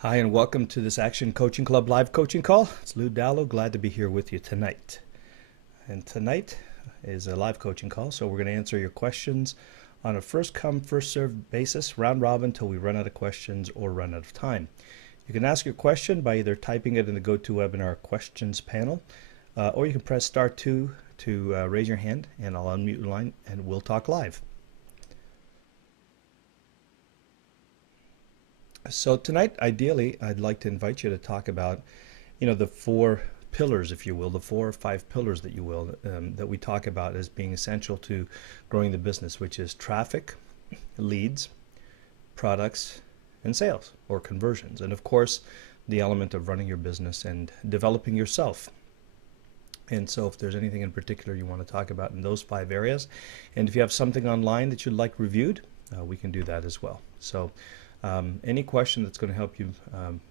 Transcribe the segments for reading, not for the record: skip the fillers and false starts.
Hi, and welcome to this Action Coaching Club live coaching call. It's Lou Dallo. Glad to be here with you tonight. And tonight is a live coaching call, so we're going to answer your questions on a first come, first served basis, round robin, until we run out of questions or run out of time. You can ask your question by either typing it in the GoToWebinar questions panel, or you can press *2 to raise your hand, and I'll unmute your line, and we'll talk live. So tonight, ideally, I'd like to invite you to talk about, the four pillars, if you will, the 4 or 5 pillars that you will, that we talk about as being essential to growing the business, which is traffic, leads, products, and sales or conversions. And of course, the element of running your business and developing yourself. And so if there's anything in particular you want to talk about in those 5 areas, and if you have something online that you'd like reviewed, we can do that as well. So any question that's going to help you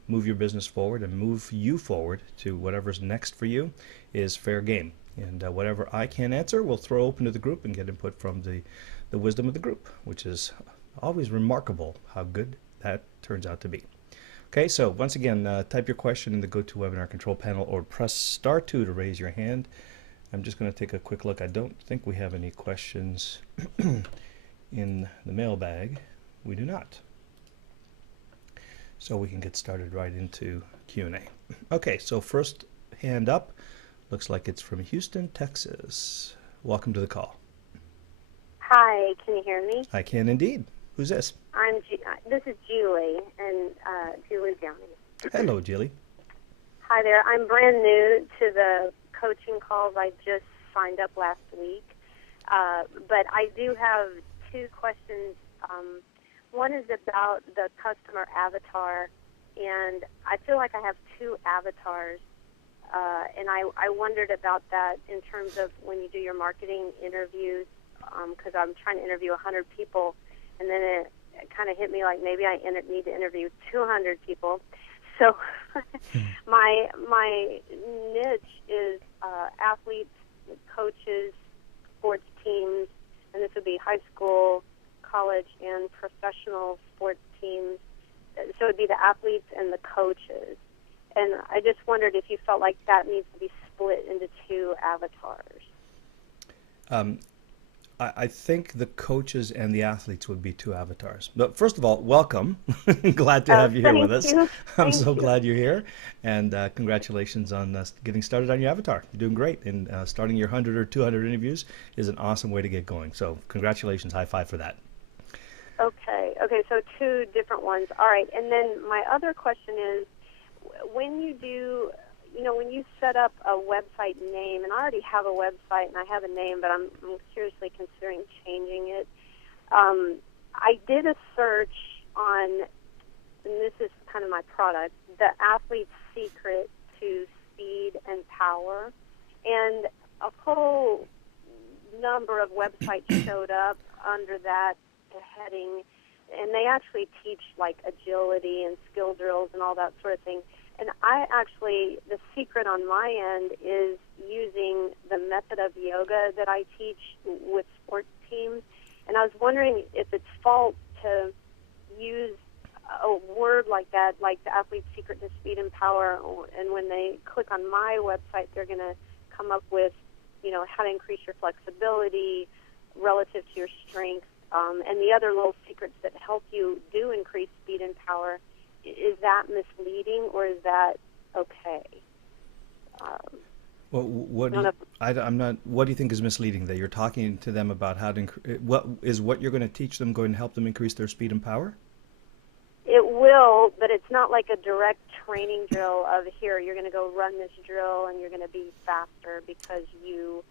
move your business forward and move you forward to whatever's next for you is fair game. And whatever I can answer, we'll throw open to the group and get input from the wisdom of the group, which is always remarkable how good that turns out to be. Okay, so once again, type your question in the GoToWebinar control panel or press *2 to raise your hand. I'm just going to take a quick look. I don't think we have any questions in the mailbag. We do not. So we can get started right into Q&A. Okay, so first hand up, looks like it's from Houston, Texas. Welcome to the call. Hi, can you hear me? I can indeed. Who's this? This is Julie, and Julie Downey. Hello, Julie. Hi there. I'm brand new to the coaching calls. I just signed up last week. But I do have 2 questions. One is about the customer avatar, and I feel like I have 2 avatars, and I wondered about that in terms of when you do your marketing interviews, because I'm trying to interview 100 people, and then it kind of hit me like maybe I need to interview 200 people. So my niche is athletes, coaches, sports teams, and this would be high school, college, and professional sports teams. So it would be the athletes and the coaches. And I just wondered if you felt like that needs to be split into 2 avatars. I think the coaches and the athletes would be 2 avatars. But first of all, welcome. Glad to have you here with us. I'm so glad you're here. And congratulations on getting started on your avatar. You're doing great. And starting your 100 or 200 interviews is an awesome way to get going. So congratulations. High five for that. Okay, so 2 different ones. All right, and then my other question is, when you do, when you set up a website name, and I already have a website and I have a name, but I'm seriously considering changing it. I did a search on, and this is kind of my product, the athlete's secret to speed and power, and a whole number of websites showed up under that heading, and they actually teach like agility and skill drills and all that sort of thing. And the secret on my end is using the method of yoga that I teach with sports teams. And I was wondering if it's fault to use a word like that, like the athlete's secret to speed and power, and when they click on my website, they're going to come up with, how to increase your flexibility relative to your strength, and the other little secrets that help you do increase speed and power. Is that misleading, or is that okay? Well, what do you think is misleading? That you're talking to them about how to what you're going to teach them going to help them increase their speed and power? It will, but it's not like a direct training drill of here, you're going to go run this drill and you're going to be faster because you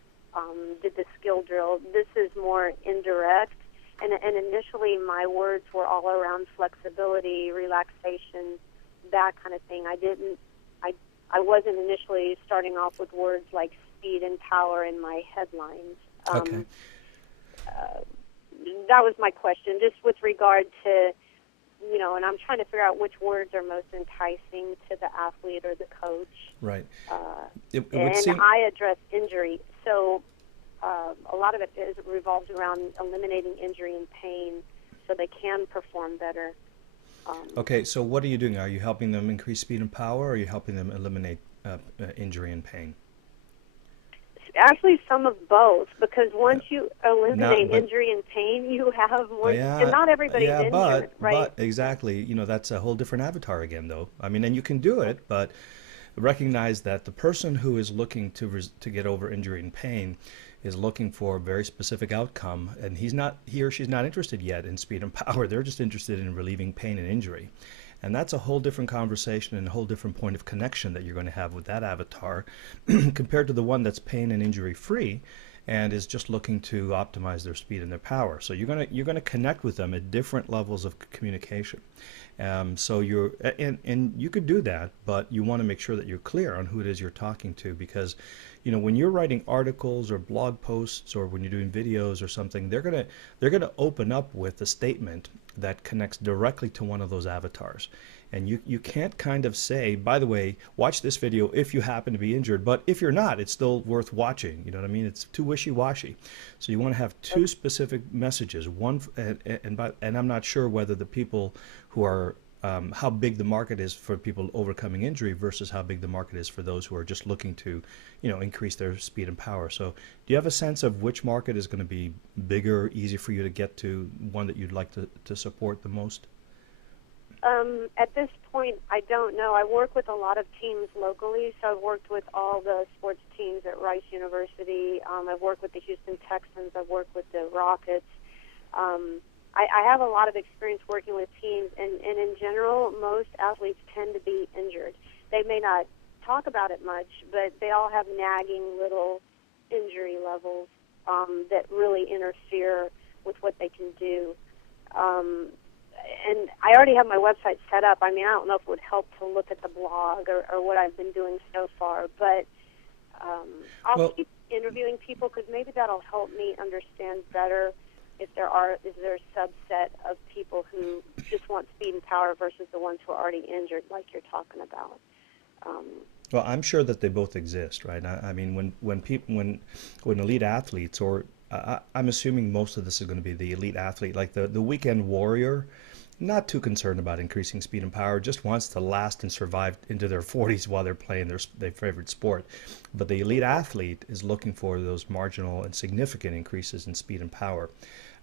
did the skill drill. This is more indirect. And initially, my words were all around flexibility, relaxation, that kind of thing. I wasn't initially starting off with words like speed and power in my headlines. Okay. That was my question, just with regard to, and I'm trying to figure out which words are most enticing to the athlete or the coach. Right. I address injury, so a lot of it revolves around eliminating injury and pain so they can perform better. Okay, so what are you doing? Are you helping them increase speed and power, or are you helping them eliminate injury and pain? Actually, some of both, because Uh, once you Not, eliminate but injury and pain, you have more, and yeah, not everybody's yeah, injured, right? but Yeah. exactly, that's a whole different avatar again, though. I mean, and you can do it, but recognize that the person who is looking to get over injury and pain is looking for a very specific outcome, and he or she's not interested yet in speed and power. They're just interested in relieving pain and injury. And that's a whole different conversation and a whole different point of connection that you're going to have with that avatar compared to the one that's pain and injury free and is just looking to optimize their speed and their power. So you're going to connect with them at different levels of communication. So and you could do that, but you want to make sure that you're clear on who it is you're talking to, because when you're writing articles or blog posts or when you're doing videos or something, they're gonna open up with a statement that connects directly to one of those avatars. And you can't kind of say, by the way, watch this video if you happen to be injured, but if you're not, it's still worth watching. You know what I mean? It's too wishy-washy. So you want to have two specific messages. One, and I'm not sure whether the people who are how big the market is for people overcoming injury versus how big the market is for those who are just looking to, increase their speed and power. So, do you have a sense of which market is going to be bigger, easier for you to get to, one that you'd like to support the most? At this point, I don't know. I work with a lot of teams locally, so I've worked with all the sports teams at Rice University. I've worked with the Houston Texans. I've worked with the Rockets. I have a lot of experience working with teams, and in general, most athletes tend to be injured. They may not talk about it much, but they all have nagging little injury levels that really interfere with what they can do. And I already have my website set up. I mean, I don't know if it would help to look at the blog or what I've been doing so far, but I'll Well, keep interviewing people because maybe that'll help me understand better if is there a subset of people who just want speed and power versus the ones who are already injured, like you're talking about. Um, well, I'm sure that they both exist, right? I mean, when elite athletes, or I'm assuming most of this is going to be the elite athlete, like the weekend warrior, not too concerned about increasing speed and power, just wants to last and survive into their 40s while they're playing their favorite sport. But the elite athlete is looking for those marginal and significant increases in speed and power.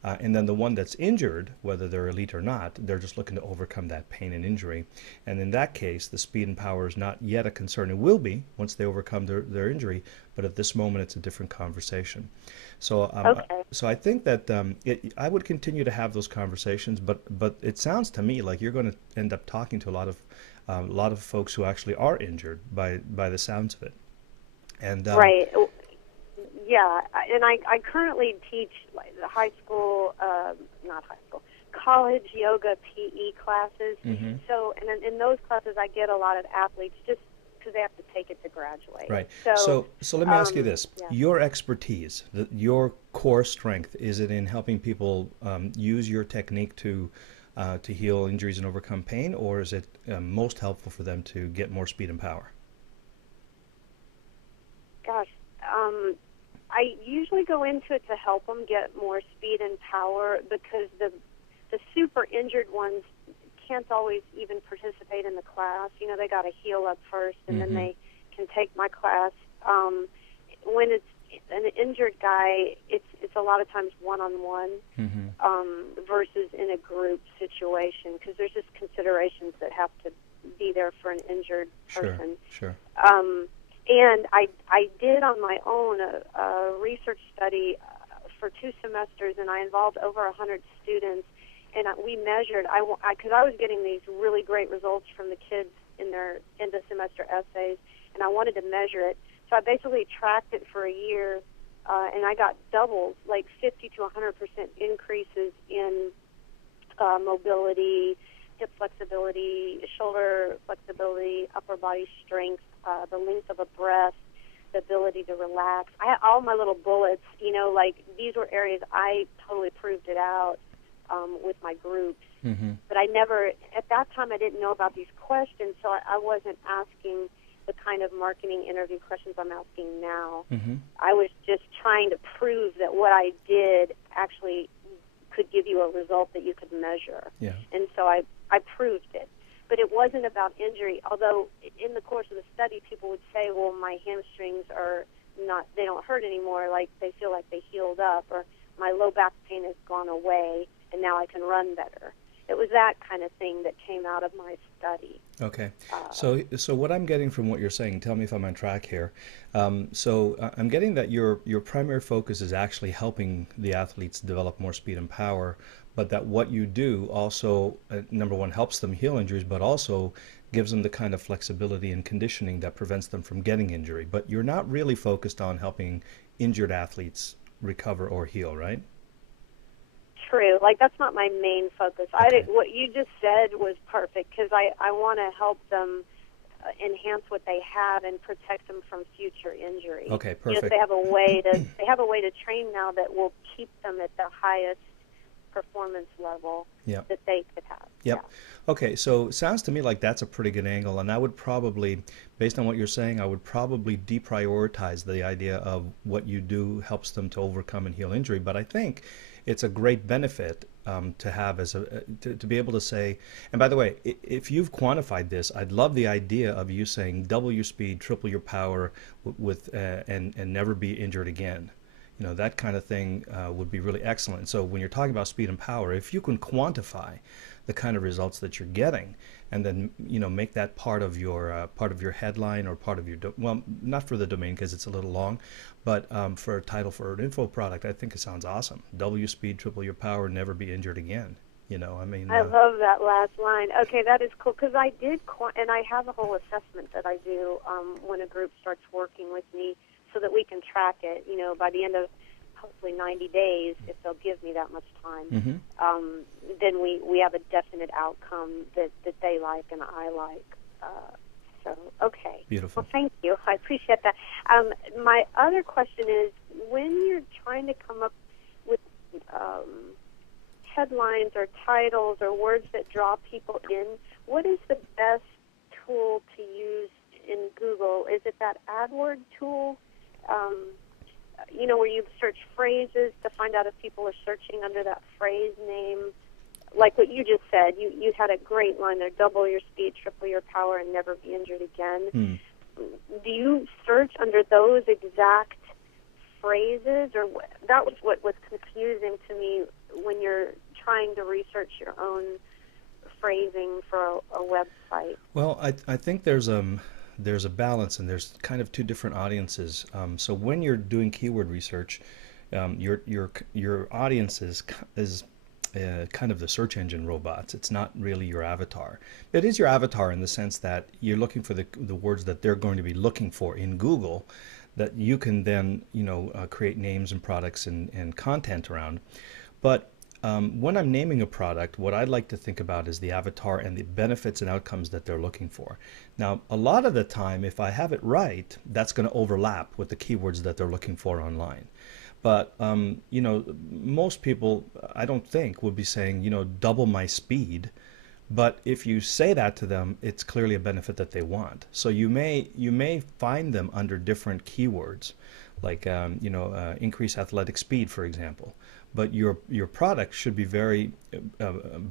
And then the one that's injured, whether they're elite or not, they're just looking to overcome that pain and injury. And in that case, the speed and power is not yet a concern. It will be once they overcome their injury, but at this moment, it's a different conversation. So, okay. so I think that I would continue to have those conversations, but it sounds to me like you're going to end up talking to a lot of folks who actually are injured by the sounds of it. And Right. Yeah, and I currently teach like the high school, not high school, college yoga PE classes. mhm. So, and in those classes, I get a lot of athletes just because they have to take it to graduate. Right. So, So let me ask you this: yeah. your expertise, your core strength, is it in helping people use your technique to heal injuries and overcome pain, or is it most helpful for them to get more speed and power? Gosh, I usually go into it to help them get more speed and power because the super injured ones can't always even participate in the class. You know, they got to heal up first, and then Mm-hmm. they can take my class. When it's an injured guy, it's a lot of times one-on-one Mm-hmm. versus in a group situation because there's just considerations that have to be there for an injured Sure. person. Sure. And I did on my own a research study for 2 semesters, and I involved over 100 students. And we measured, because I was getting these really great results from the kids in their end of semester essays, and I wanted to measure it. So I basically tracked it for a year, and I got doubles, like 50 to 100% increases in mobility, hip flexibility, shoulder flexibility, upper body strength, the length of a breath, the ability to relax. I had all my little bullets, like these were areas I totally proved it out with my groups. Mm-hmm. But at that time, I didn't know about these questions, so I wasn't asking the kind of marketing interview questions I'm asking now. Mm-hmm. I was just trying to prove that what I did actually could give you a result that you could measure. Yeah. And so I I proved it. But it wasn't about injury, although in the course of the study, people would say, well, my hamstrings are not, they don't hurt anymore, like they feel like they healed up, or my low back pain has gone away, and now I can run better. It was that kind of thing that came out of my study. Okay. So what I'm getting from what you're saying, tell me if I'm on track here. I'm getting that your primary focus is actually helping the athletes develop more speed and power, but that what you do also, number one, helps them heal injuries, but also gives them the kind of flexibility and conditioning that prevents them from getting injury. But you're not really focused on helping injured athletes recover or heal, right? True. Like, that's not my main focus. Okay. What you just said was perfect, because I want to help them enhance what they have and protect them from future injury. Okay, You know, perfect. they have a way to train now that will keep them at the highest performance level Yeah. that they could have. Yep. Okay, so sounds to me like that's a pretty good angle, and I would probably, based on what you're saying, I would probably deprioritize the idea of what you do helps them to overcome and heal injury. But I think it's a great benefit to have as to be able to say. And by the way, if you've quantified this, I'd love the idea of you saying double your speed, triple your power, with and never be injured again. You know, that kind of thing would be really excellent. So when you're talking about speed and power, if you can quantify the kind of results that you're getting, and then make that part of your headline or part of your well, not for the domain because it's a little long, but for a title for an info product, I think it sounds awesome. Double your speed, triple your power, never be injured again. I mean, I love that last line. Okay, that is cool, because I did, and I have a whole assessment that I do when a group starts working with me, so that we can track it. By the end of hopefully 90 days, if they'll give me that much time, then we have a definite outcome that they like and I like. So, okay. beautiful. Well, thank you. I appreciate that. My other question is, when you're trying to come up with headlines or titles or words that draw people in, what is the best tool to use in Google? Is it that AdWord tool, where you search phrases to find out if people are searching under that phrase name? Like what you just said, you had a great line there: double your speed, triple your power, and never be injured again. Do you search under those exact phrases, or that was what was confusing to me when you're trying to research your own phrasing for a website? Well, I think there's a balance, and there's kind of two different audiences. So when you're doing keyword research, your audience is kind of the search engine robots. It's not really your avatar. It is your avatar in the sense that you're looking for the words that they're going to be looking for in Google, that you can then create names and products and content around. But when I'm naming a product, what I'd like to think about is the avatar and the benefits and outcomes that they're looking for. Now, a lot of the time, if I have it right, that's going to overlap with the keywords that they're looking for online. But most people, I don't think, would be saying, double my speed. But if you say that to them, it's clearly a benefit that they want. So you may find them under different keywords, like increase athletic speed, for example. But your product should be very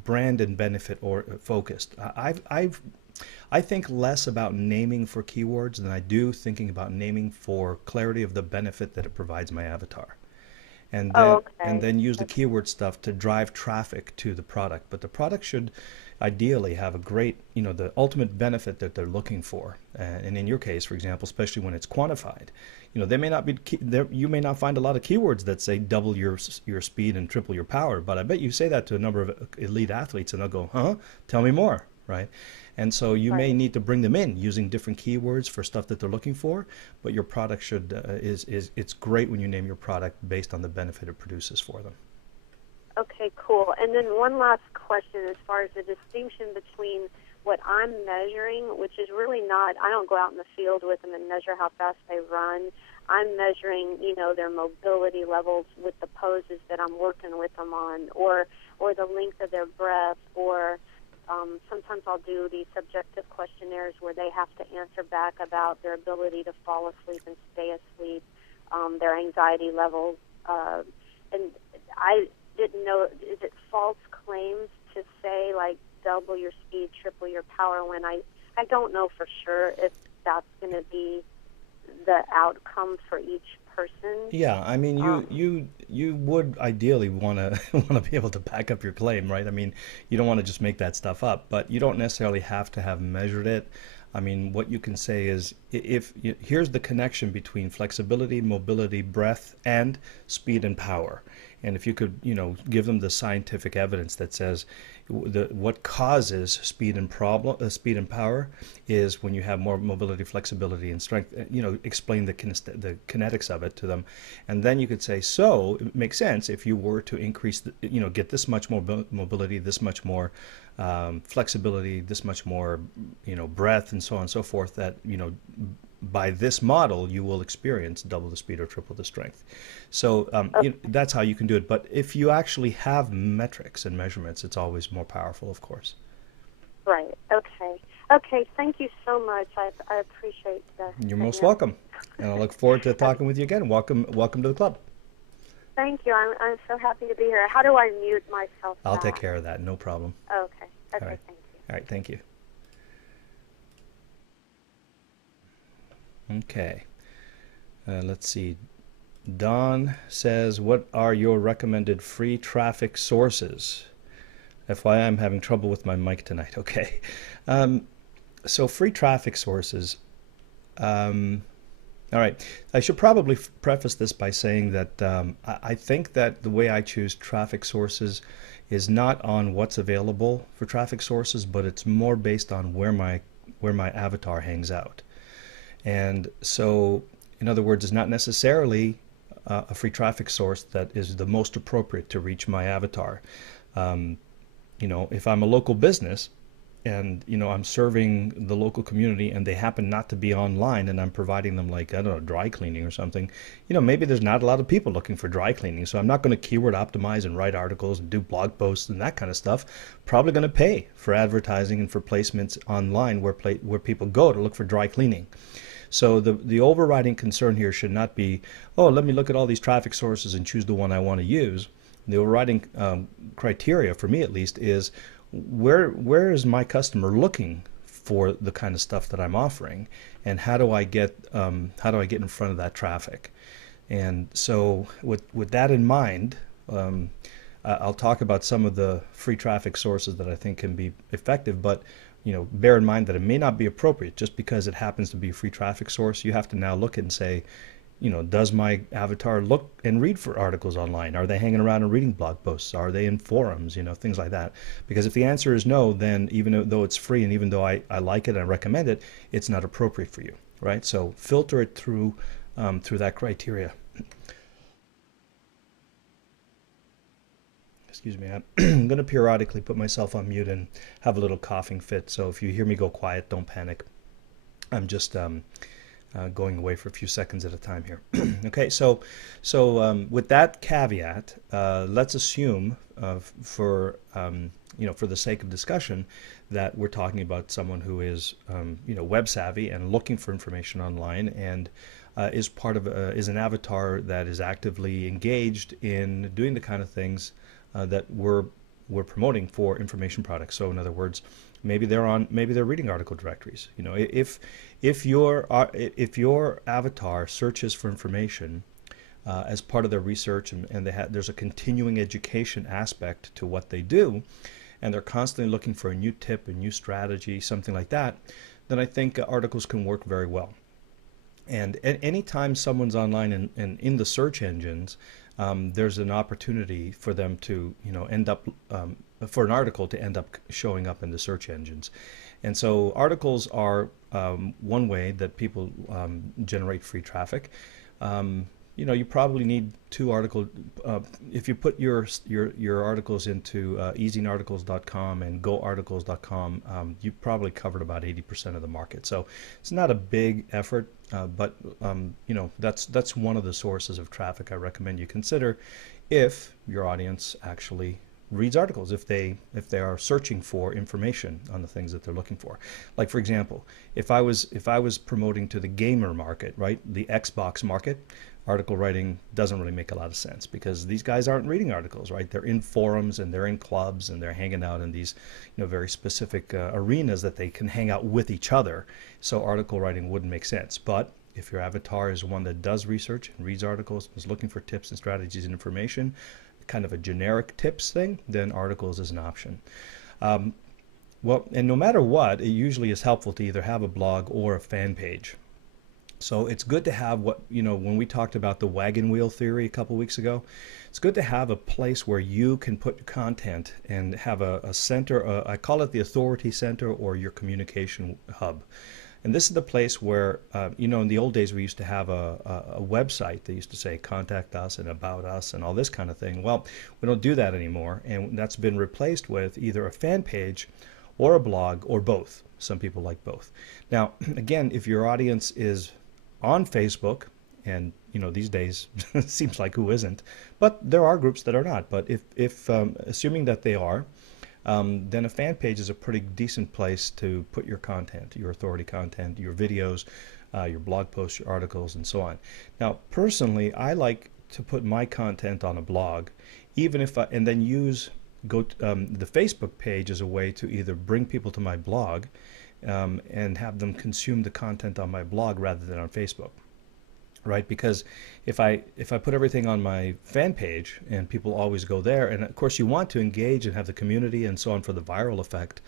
brand and benefit or focused. I think less about naming for keywords than I do thinking about naming for clarity of the benefit that it provides my avatar. And then use the keyword stuff to drive traffic to the product. But the product should ideally have a great, the ultimate benefit that they're looking for. And in your case, for example, especially when it's quantified, they may not be you may not find a lot of keywords that say double your speed and triple your power. But I bet you say that to a number of elite athletes, and they'll go, "Huh? Tell me more." Right? And so you may need to bring them in using different keywords for stuff that they're looking for, but your product should it's great when you name your product based on the benefit it produces for them. Okay, cool. And then one last question as far as the distinction between what I'm measuring, which is really not, I don't go out in the field with them and measure how fast they run. I'm measuring, their mobility levels with the poses that I'm working with them on, or the length of their breath, or sometimes I'll do these subjective questionnaires where they have to answer back about their ability to fall asleep and stay asleep, their anxiety levels. And I didn't know, is it false claims to say, like, double your speed, triple your power, when I don't know for sure if that's going to be the outcome for each person. Yeah, I mean, you would ideally want to want to be able to back up your claim, right? I mean, you don't want to just make that stuff up, but you don't necessarily have to have measured it. I mean, what you can say is, here's the connection between flexibility, mobility, breadth, and speed and power. And if you could, give them the scientific evidence that says what causes speed and power is when you have more mobility, flexibility, and strength. Explain the kinetics of it to them, and then you could say, so it makes sense if you were to increase, get this much more mobility, this much more flexibility, this much more, breadth, and so on and so forth. That by this model, you will experience double the speed or triple the strength. So that's how you can do it. But if you actually have metrics and measurements, it's always more powerful, of course. Right. Okay. Okay. Thank you so much. I appreciate that. You're most welcome. And I look forward to talking with you again. Welcome to the club. Thank you. I'm so happy to be here. How do I mute myself? I'll take care of that. No problem. Okay. Okay. All right. Thank you. All right. Thank you. Okay. Let's see. Don says, what are your recommended free traffic sources? FYI, I'm having trouble with my mic tonight. Okay. So free traffic sources. All right. I should probably preface this by saying that I think that the way I choose traffic sources is not on what's available for traffic sources, but it's more based on where my avatar hangs out. And so, in other words, it's not necessarily a free traffic source that is the most appropriate to reach my avatar. If I'm a local business and, I'm serving the local community and they happen not to be online and I'm providing them, like, I don't know, dry cleaning or something, maybe there's not a lot of people looking for dry cleaning. So I'm not going to keyword optimize and write articles and do blog posts and that kind of stuff. Probably going to pay for advertising and for placements online where people go to look for dry cleaning. So the overriding concern here should not be, oh, let me look at all these traffic sources and choose the one I want to use. The overriding criteria, for me at least, is where is my customer looking for the kind of stuff that I'm offering, and how do I get in front of that traffic? And so with that in mind, I'll talk about some of the free traffic sources that I think can be effective, but bear in mind that it may not be appropriate just because it happens to be a free traffic source. You have to now look and say, does my avatar look and read for articles online? Are they hanging around and reading blog posts? Are they in forums? Things like that. Because if the answer is no, then even though it's free and even though I like it and I recommend it, it's not appropriate for you, right? So filter it through that criteria. Excuse me, I'm going to periodically put myself on mute and have a little coughing fit. So if you hear me go quiet, don't panic. I'm just going away for a few seconds at a time here. Okay, so with that caveat, let's assume for the sake of discussion that we're talking about someone who is web savvy and looking for information online and is an avatar that is actively engaged in doing the kind of things that we're promoting for information products. So in other words, maybe they're reading article directories. If your avatar searches for information as part of their research and there's a continuing education aspect to what they do, and they're constantly looking for a new tip, a new strategy, something like that, then I think articles can work very well. And anytime someone's online and in the search engines, there's an opportunity for them to, end up, for an article to end up showing up in the search engines. And so articles are one way that people generate free traffic. You probably need 2 articles. If you put your articles into easinarticles.com and goarticles.com, you probably covered about 80% of the market. So it's not a big effort, but that's one of the sources of traffic I recommend you consider if your audience actually reads articles, if they are searching for information on the things that they're looking for. Like, for example, if I was promoting to the gamer market, right, the Xbox market, article writing doesn't really make a lot of sense because these guys aren't reading articles, right? They're in forums and they're in clubs and they're hanging out in these, very specific arenas that they can hang out with each other. So article writing wouldn't make sense. But if your avatar is one that does research and reads articles, is looking for tips and strategies and information, kind of a generic tips thing, then articles is an option. Well, and no matter what, it usually is helpful to either have a blog or a fan page. So it's good to have when we talked about the wagon wheel theory a couple weeks ago, it's good to have a place where you can put content and have a center, I call it the authority center or your communication hub. And this is the place where, in the old days we used to have a website that used to say contact us and about us and all this kind of thing. Well, we don't do that anymore, and that's been replaced with either a fan page or a blog or both. Some people like both. Now, again, if your audience is on Facebook, and these days it seems like who isn't, but there are groups that are not. But if assuming that they are, then a fan page is a pretty decent place to put your content, your authority content, your videos, your blog posts, your articles, and so on. Now, personally, I like to put my content on a blog, even if and then the Facebook page as a way to either bring people to my blog and have them consume the content on my blog rather than on Facebook, right? Because if I put everything on my fan page and people always go there, and of course you want to engage and have the community and so on for the viral effect,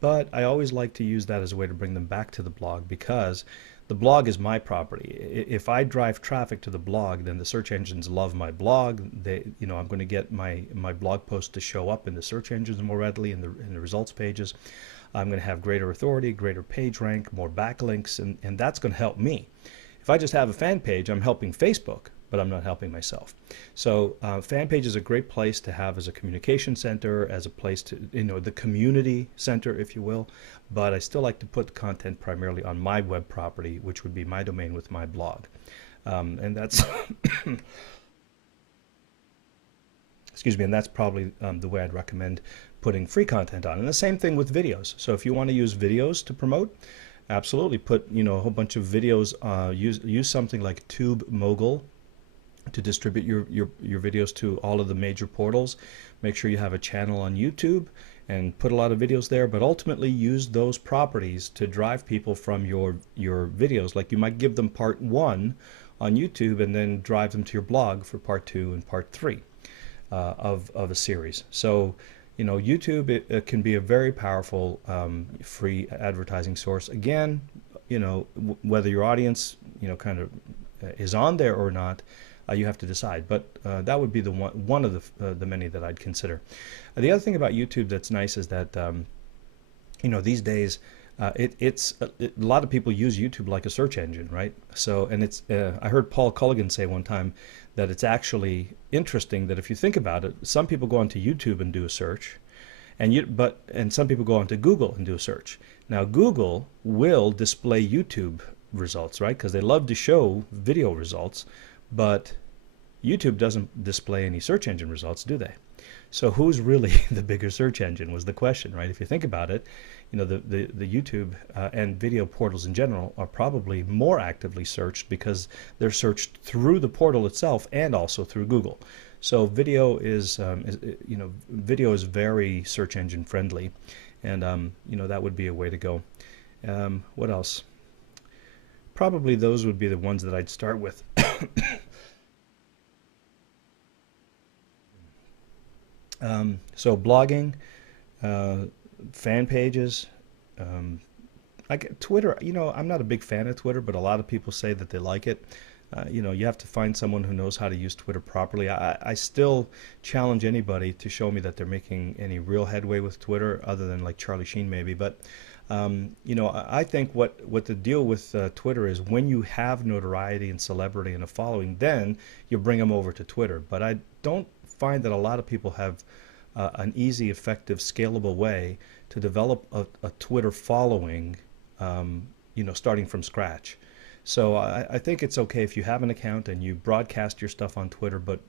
but I always like to use that as a way to bring them back to the blog because the blog is my property. If I drive traffic to the blog, then the search engines love my blog. I'm going to get my blog post to show up in the search engines more readily in the results pages. I'm going to have greater authority, greater page rank, more backlinks, and that's going to help me. If I just have a fan page, I'm helping Facebook, but I'm not helping myself. So fan page is a great place to have as a communication center, as a place to, the community center, if you will. But I still like to put content primarily on my web property, which would be my domain with my blog. And that's, excuse me, and that's probably the way I'd recommend putting free content on. And the same thing with videos. So if you want to use videos to promote, absolutely put a whole bunch of videos. Use something like TubeMogul to distribute your videos to all of the major portals. Make sure you have a channel on YouTube and put a lot of videos there, but ultimately use those properties to drive people from your videos. Like you might give them part 1 on YouTube and then drive them to your blog for part 2 and part 3 of a series. So YouTube, it can be a very powerful free advertising source. Again, whether your audience kind of is on there or not, you have to decide. But that would be the one of the many that I'd consider. The other thing about YouTube that's nice is that these days it's a lot of people use YouTube like a search engine, right? So, and it's I heard Paul Culligan say one time that it's actually interesting that if you think about it, some people go onto YouTube and do a search, and some people go onto Google and do a search. Now Google will display YouTube results, right? Because they love to show video results, but YouTube doesn't display any search engine results, do they? So who's really the bigger search engine was the question, right? If you think about it, the YouTube and video portals in general are probably more actively searched because they're searched through the portal itself and also through Google. So video is very search engine friendly, and that would be a way to go. What else? Probably those would be the ones that I'd start with. So blogging, fan pages, Twitter. I'm not a big fan of Twitter, but a lot of people say that they like it. You have to find someone who knows how to use Twitter properly. I still challenge anybody to show me that they're making any real headway with Twitter, other than like Charlie Sheen maybe. But I think what the deal with Twitter is, when you have notoriety and celebrity and a following, then you bring them over to Twitter. But I don't find that a lot of people have an easy, effective, scalable way to develop a Twitter following, starting from scratch. So I think it's okay if you have an account and you broadcast your stuff on Twitter, but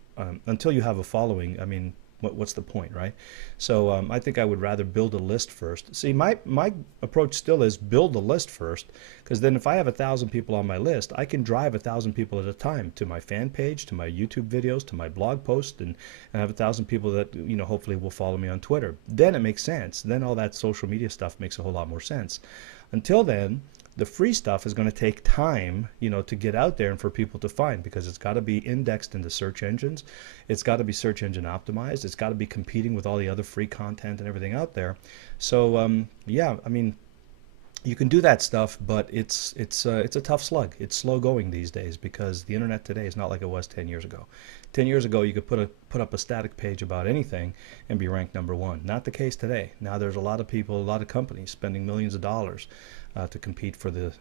until you have a following, I mean, What's the point, right? So I think I would rather build a list first. See, my approach still is build a list first, because then if I have 1,000 people on my list, I can drive 1,000 people at a time to my fan page, to my YouTube videos, to my blog post, and have 1,000 people that hopefully will follow me on Twitter. Then it makes sense. Then all that social media stuff makes a whole lot more sense. Until then, the free stuff is going to take time, to get out there and for people to find, because it's got to be indexed into search engines. It's got to be search engine optimized. It's got to be competing with all the other free content and everything out there. So yeah, I mean, you can do that stuff, but it's a tough slug. It's slow going these days, because the internet today is not like it was 10 years ago. 10 years ago, you could put up a static page about anything and be ranked #1. Not the case today. Now there's a lot of people, a lot of companies spending millions of dollars to compete for the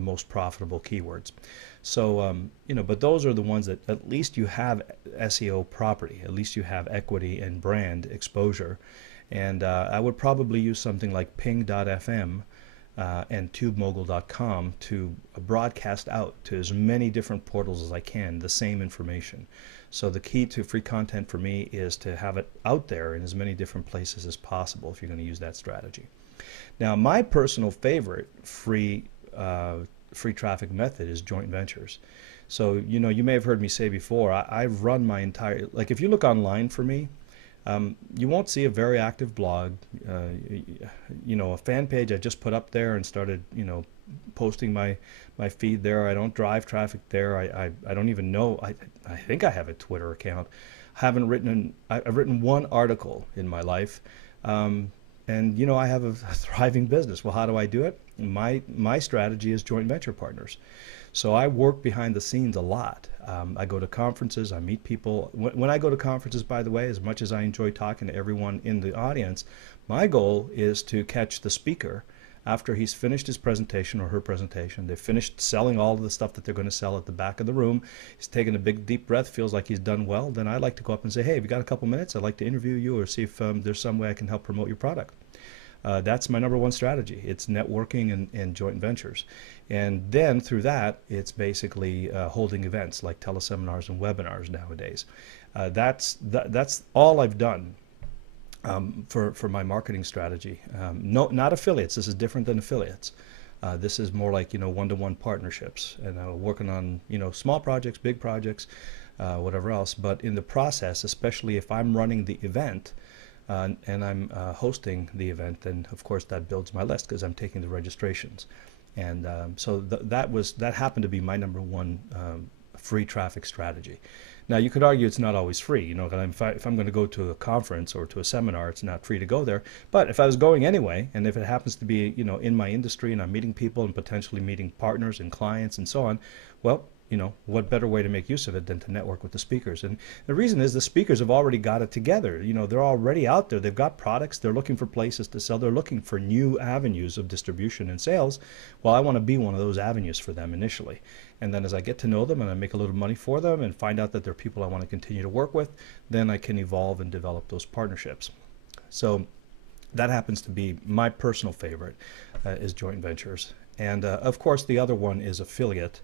most profitable keywords. So but those are the ones that at least you have SEO property. At least you have equity and brand exposure. And I would probably use something like Ping.fm and TubeMogul.com to broadcast out to as many different portals as I can the same information. So the key to free content for me is to have it out there in as many different places as possible if you're going to use that strategy. Now, my personal favorite free traffic method is joint ventures. So you may have heard me say before, I've run my entire, like if you look online for me, you won't see a very active blog, a fan page I just put up there and started, posting my feed there. I don't drive traffic there. I don't even know. I think I have a Twitter account. I've written one article in my life, and I have a thriving business. Well, how do I do it? My strategy is joint venture partners. So I work behind the scenes a lot. I go to conferences, I meet people. When I go to conferences, by the way, as much as I enjoy talking to everyone in the audience, my goal is to catch the speaker after he's finished his presentation or her presentation. They've finished selling all of the stuff that they're going to sell at the back of the room. He's taking a big deep breath, feels like he's done well. Then I like to go up and say, hey, have you got a couple minutes? I'd like to interview you or see if there's some way I can help promote your product. That's my #1 strategy. It's networking and joint ventures. And then through that, it's basically holding events like teleseminars and webinars nowadays. That's all I've done for my marketing strategy. No, not affiliates. This is different than affiliates. This is more like one-to-one partnerships, and working on small projects, big projects, whatever else. But in the process, especially if I'm running the event, and I'm hosting the event, then of course that builds my list because I'm taking the registrations. And so that happened to be my #1 free traffic strategy. Now you could argue it's not always free, if I'm going to go to a conference or to a seminar, it's not free to go there. But if I was going anyway, and if it happens to be in my industry and I'm meeting people and potentially meeting partners and clients and so on, well, what better way to make use of it than to network with the speakers? And the reason is the speakers have already got it together. They're already out there. They've got products. They're looking for places to sell. They're looking for new avenues of distribution and sales. Well, I want to be one of those avenues for them initially. And then as I get to know them and I make a little money for them and find out that they're people I want to continue to work with, then I can evolve and develop those partnerships. So that happens to be my personal favorite, is joint ventures. And of course, the other one is affiliate.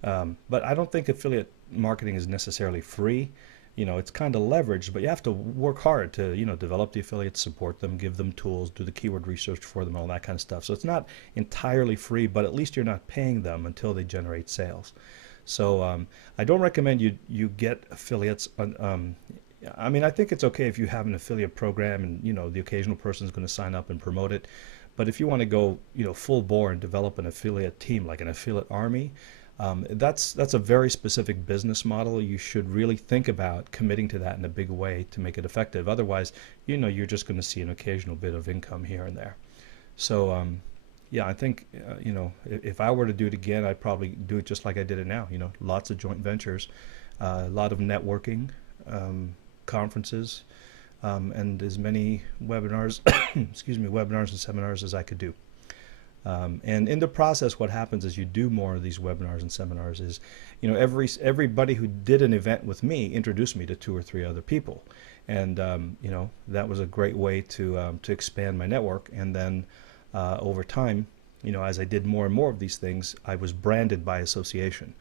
But I don't think affiliate marketing is necessarily free. It's kind of leveraged, but you have to work hard to, develop the affiliates, support them, give them tools, do the keyword research for them, all that kind of stuff. So it's not entirely free, but at least you're not paying them until they generate sales. So I don't recommend you get affiliates. I think it's okay if you have an affiliate program and, the occasional person is going to sign up and promote it. But if you want to go, full bore and develop an affiliate team, like an affiliate army, that's a very specific business model. You should really think about committing to that in a big way to make it effective. Otherwise, you're just going to see an occasional bit of income here and there. So, yeah, I think, if I were to do it again, I'd probably do it just like I did it now. Lots of joint ventures, a lot of networking, conferences, and as many webinars, webinars and seminars as I could do. And in the process, what happens is you do more of these webinars and seminars is, everybody who did an event with me introduced me to 2 or 3 other people. And, that was a great way to expand my network. And then over time, as I did more and more of these things, I was branded by association.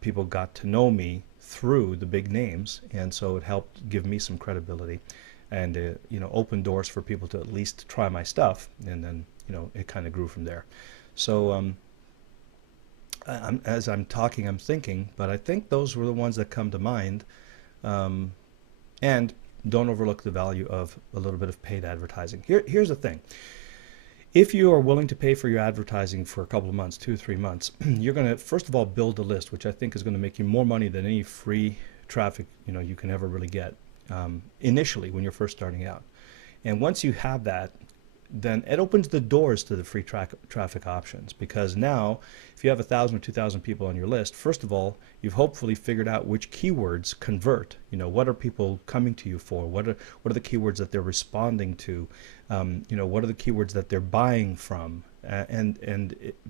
People got to know me through the big names, and so it helped give me some credibility, and open doors for people to at least try my stuff, and then it kind of grew from there. So as I'm talking, I'm thinking, but I think those were the ones that come to mind. And don't overlook the value of a little bit of paid advertising. Here's the thing. If you are willing to pay for your advertising for a couple of months, 2 or 3 months, you're going to, first of all, build a list, which I think is going to make you more money than any free traffic you can ever really get initially when you're first starting out. And once you have that, then it opens the doors to the free traffic options, because now if you have 1,000 or 2,000 people on your list, first of all, you've hopefully figured out which keywords convert. What are people coming to you for? What are the keywords that they're responding to? What are the keywords that they're buying from?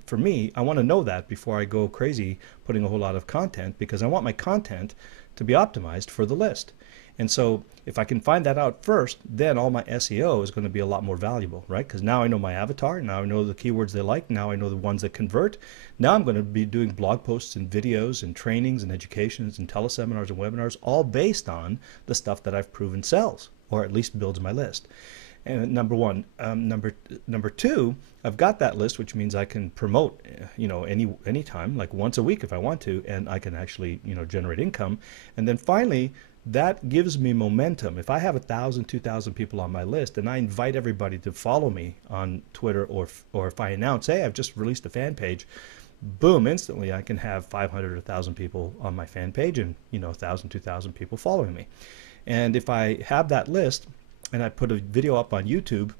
For me, I want to know that before I go crazy putting a whole lot of content, because I want my content to be optimized for the list. And so if I can find that out first, then all my SEO is going to be a lot more valuable, right? Because now I know my avatar, now I know the keywords they like, now I know the ones that convert. Now I'm going to be doing blog posts and videos and trainings and educations and teleseminars and webinars, all based on the stuff that I've proven sells, or at least builds my list. And number one. Number two, I've got that list, which means I can promote, any time, like once a week if I want to, and I can actually, generate income. And then finally, that gives me momentum. If I have 1,000, 2,000 people on my list, and I invite everybody to follow me on Twitter, or if I announce, hey, I've just released a fan page, boom, instantly I can have 500 or 1,000 people on my fan page, and 1,000, 2,000 people following me. And if I have that list and I put a video up on YouTube,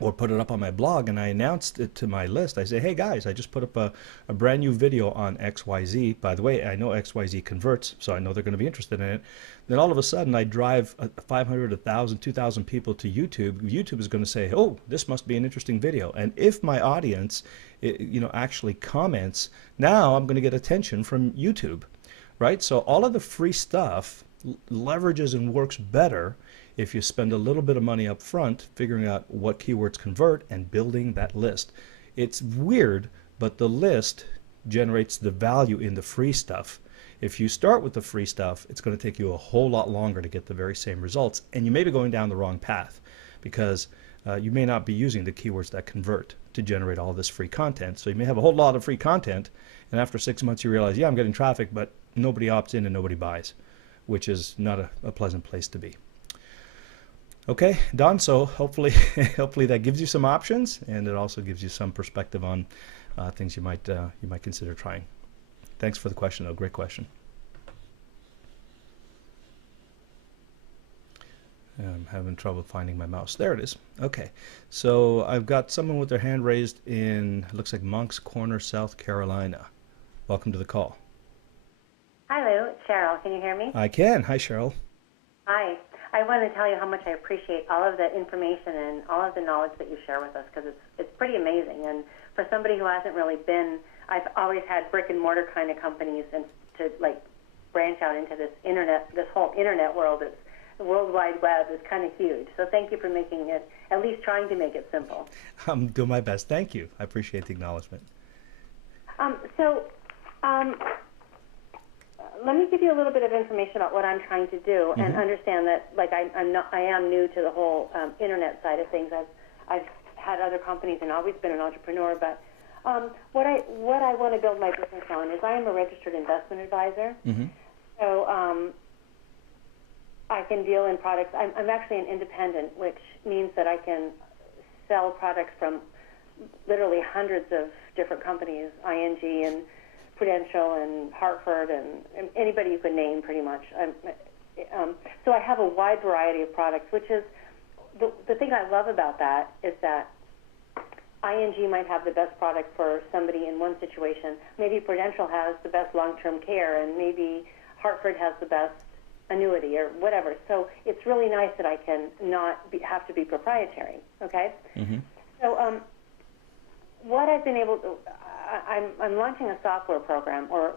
or put it up on my blog, and I announced it to my list, I say, hey guys, I just put up a brand new video on XYZ. By the way, I know XYZ converts, so I know they're going to be interested in it. Then all of a sudden I drive 500, 1,000, 2,000 people to YouTube. YouTube is going to say, oh, this must be an interesting video. And if my audience actually comments, now I'm going to get attention from YouTube, right? So all of the free stuff leverages and works better if you spend a little bit of money up front figuring out what keywords convert and building that list. It's weird, but the list generates the value in the free stuff. If you start with the free stuff, it's going to take you a whole lot longer to get the very same results, and you may be going down the wrong path, because you may not be using the keywords that convert to generate all this free content. So you may have a whole lot of free content, and after 6 months you realize, yeah, I'm getting traffic, but nobody opts in and nobody buys, which is not a pleasant place to be. Okay, Don, so hopefully that gives you some options, and it also gives you some perspective on things you might consider trying. Thanks for the question, though. Great question. I'm having trouble finding my mouse. There it is. Okay, so I've got someone with their hand raised in, it looks like Moncks Corner, South Carolina. Welcome to the call. Hi, Lou. It's Cheryl. Can you hear me? I can. Hi, Cheryl. Hi. I want to tell you how much I appreciate all of the information and all of the knowledge that you share with us, because it's pretty amazing. And for somebody who hasn't really been, I've always had brick and mortar kind of companies, and to branch out into this whole internet world, the World Wide Web is kind of huge. So thank you for making it, at least trying to make it simple. I'm doing my best. Thank you. I appreciate the acknowledgement. Let me give you a little bit of information about what I'm trying to do, and understand that, I am new to the whole internet side of things. I've had other companies and always been an entrepreneur, but what I want to build my business on is I am a registered investment advisor. So I can deal in products. I'm actually an independent, which means that I can sell products from literally hundreds of different companies, ING and Prudential and Hartford and anybody you could name, pretty much. So I have a wide variety of products, which is the thing I love about that is that ING might have the best product for somebody in one situation. Maybe Prudential has the best long-term care, and maybe Hartford has the best annuity or whatever. So it's really nice that I can not have to be proprietary. Okay. So what I've been able to, I'm launching a software program, or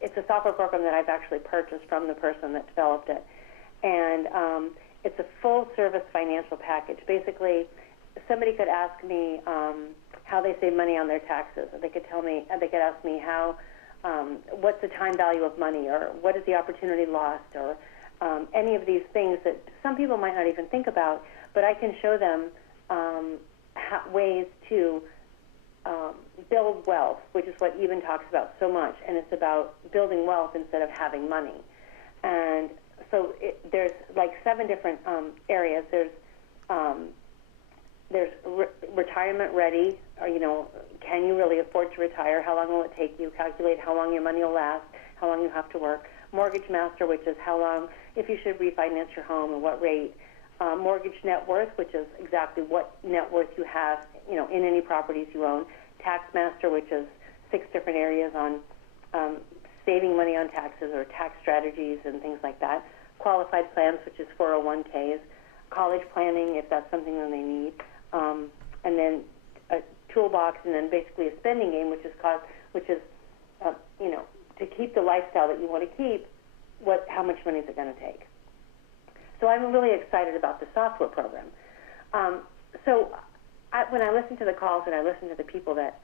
it's a software program that I've actually purchased from the person that developed it, and it's a full-service financial package. Basically, somebody could ask me how they save money on their taxes. They could ask me how what's the time value of money, or what is the opportunity lost, or any of these things that some people might not even think about, but I can show them ways to build wealth, which is what Eben talks about so much, and it's about building wealth instead of having money. And so there's like 7 different areas. There's retirement ready, or, can you really afford to retire? How long will it take you? Calculate how long your money will last, how long you have to work. Mortgage master, which is how long, if you should refinance your home and what rate. Mortgage net worth, which is exactly what net worth you have, in any properties you own. Tax master, which is 6 different areas on saving money on taxes or tax strategies and things like that. Qualified plans, which is 401ks. College planning, if that's something that they need. And then a toolbox, and then basically a spending game, which is to keep the lifestyle that you want to keep. How much money is it going to take? So I'm really excited about the software program. When I listen to the calls and I listen to the people that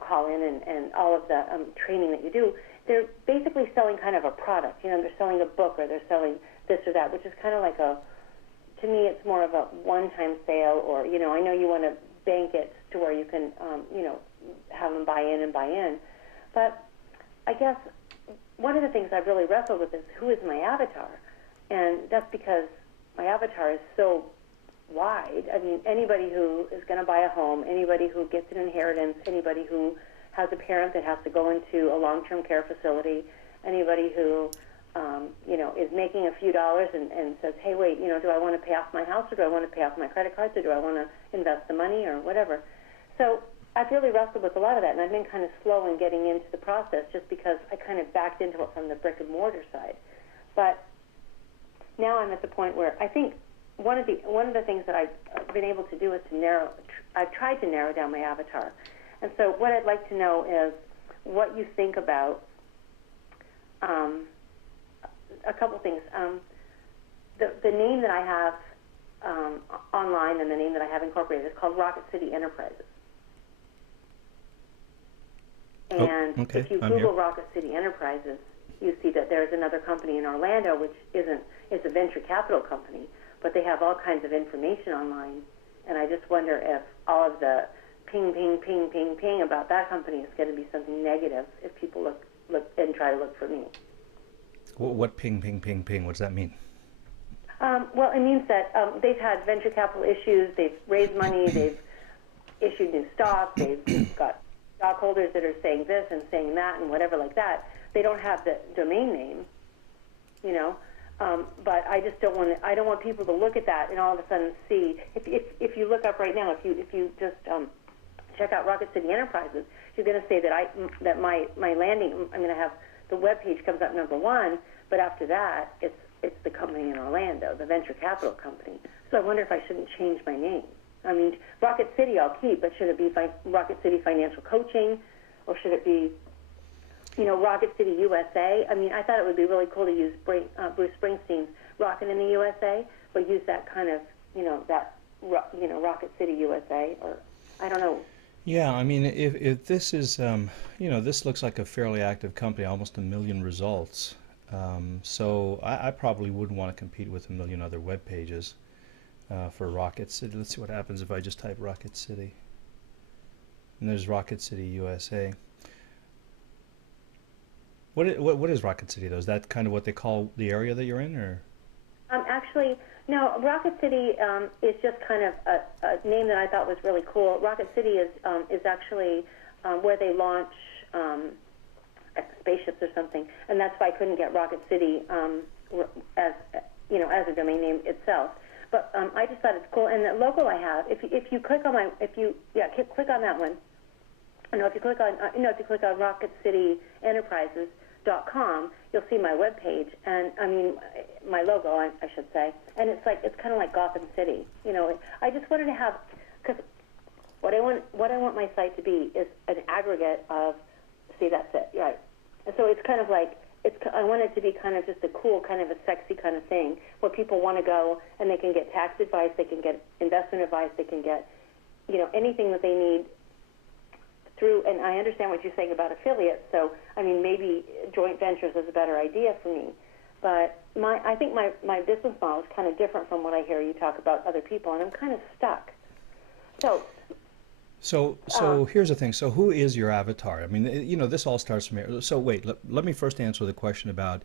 call in and all of the training that you do, they're basically selling kind of a product. They're selling a book, or they're selling this or that, which is kind of like to me, it's more of a one-time sale, or, I know you want to bank it to where you can, have them buy in. But I guess one of the things I've really wrestled with is, who is my avatar? And that's because my avatar is so wide. I mean, anybody who is going to buy a home, anybody who gets an inheritance, anybody who has a parent that has to go into a long-term care facility, anybody who is making a few dollars and says, hey, wait, do I want to pay off my house, or do I want to pay off my credit cards, or do I want to invest the money, or whatever? So I've really wrestled with a lot of that, and I've been kind of slow in getting into the process just because I kind of backed into it from the brick and mortar side. But now I'm at the point where I think one of the things that I've been able to do is I've tried to narrow down my avatar. And so what I'd like to know is what you think about a couple things. The name that I have online, and the name that I have incorporated, is called Rocket City Enterprises. And okay. if you I'm Google here. Rocket City Enterprises, you see that there's another company in Orlando, which is a venture capital company, but they have all kinds of information online. And I just wonder if all of the ping, ping, ping, ping, ping about that company is going to be something negative if people look and try to look for me. What ping, ping, ping, ping? What does that mean? Well, it means that they've had venture capital issues, they've raised money, they've issued new stock, they've got stockholders that are saying this and saying that and whatever like that. They don't have the domain name, but I just don't want I don't want people to look at that and all of a sudden see. If you look up right now, if you just check out Rocket City Enterprises, you're going to say that my landing. I'm going to have the web page comes up number 1, but after that, it's the company in Orlando, the venture capital company. So I wonder if I shouldn't change my name. I mean, Rocket City I'll keep, but should it be Rocket City Financial Coaching, or should it be, Rocket City USA? I mean, I thought it would be really cool to use Bruce Springsteen's Rockin' in the USA, but use that kind of, Rocket City USA, or I don't know. Yeah, I mean, if this is, this looks like a fairly active company, almost 1 million results. So I probably wouldn't want to compete with 1 million other web pages for Rocket City. Let's see what happens if I just type Rocket City. And there's Rocket City USA. What is Rocket City, though? Is that kind of what they call the area that you're in, or? Actually, no. Rocket City is just kind of a name that I thought was really cool. Rocket City is actually where they launch spaceships or something, and that's why I couldn't get Rocket City as a domain name itself. But I just thought it's cool. And the logo I have, if you click on click on that one. No, if you click on RocketCityEnterprises.com, you'll see my webpage, and I mean my logo, I should say. And it's kind of like Gotham City. I just wanted to have, because what I want my site to be is an aggregate of. See, that's it, right? And so it's kind of like I want it to be kind of just a cool, kind of a sexy kind of thing where people want to go and they can get tax advice, they can get investment advice, they can get anything that they need through, and I understand what you're saying about affiliates, so, I mean, maybe joint ventures is a better idea for me. But I think my business model is kind of different from what I hear you talk about other people, and I'm kind of stuck. So here's the thing. So who is your avatar? I mean, this all starts from here. So wait, let me first answer the question about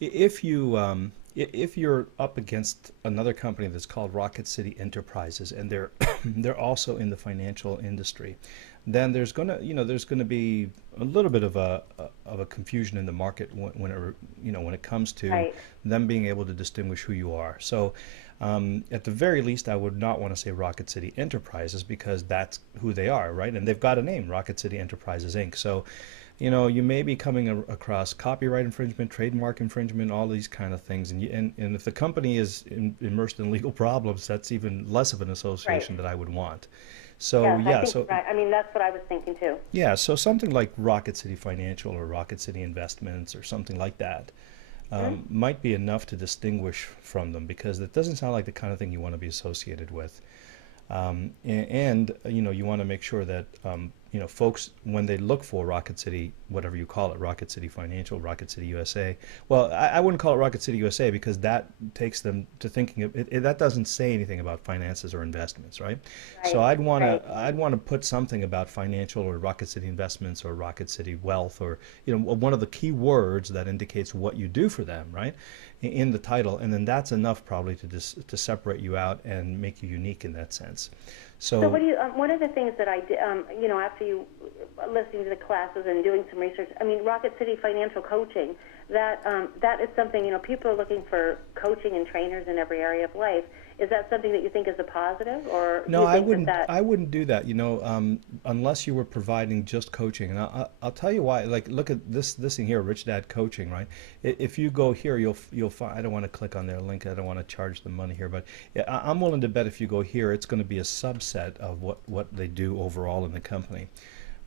if you're up against another company that's called Rocket City Enterprises, and they're they're also in the financial industry, then there's gonna be a little bit of a confusion in the market when it comes to Right. them being able to distinguish who you are. So at the very least, I would not want to say Rocket City Enterprises, because that's who they are, right? And they've got a name, Rocket City Enterprises Inc. So you may be coming across copyright infringement, trademark infringement, all these kind of things. And if the company is immersed in legal problems, that's even less of an association Right. that I would want. So Yes, I yeah, think so you're right. I mean, that's what I was thinking too. yeah, so something like Rocket City Financial or Rocket City Investments or something like that might be enough to distinguish from them, because it doesn't sound like the kind of thing you want to be associated with. You want to make sure that folks, when they look for Rocket City, whatever you call it, Rocket City Financial, Rocket City USA. Well, I wouldn't call it Rocket City USA, because that takes them to thinking of it. That doesn't say anything about finances or investments, right? So Right, I'd want to put something about financial or Rocket City Investments or Rocket City Wealth, or one of the key words that indicates what you do for them, right, in the title, and then that's enough probably to separate you out and make you unique in that sense. So what do you? One of the things that I did, after you listening to the classes and doing some research, I mean, Rocket City Financial Coaching. That is something, people are looking for coaching and trainers in every area of life. Is that something that you think is a positive, or No, do you I think wouldn't. that? I wouldn't do that. Unless you were providing just coaching. And I'll tell you why. Like, look at this thing here, Rich Dad Coaching, right? If you go here, you'll find. I don't want to click on their link. I don't want to charge them money here, but yeah, I'm willing to bet if you go here, it's going to be a subset of what they do overall in the company.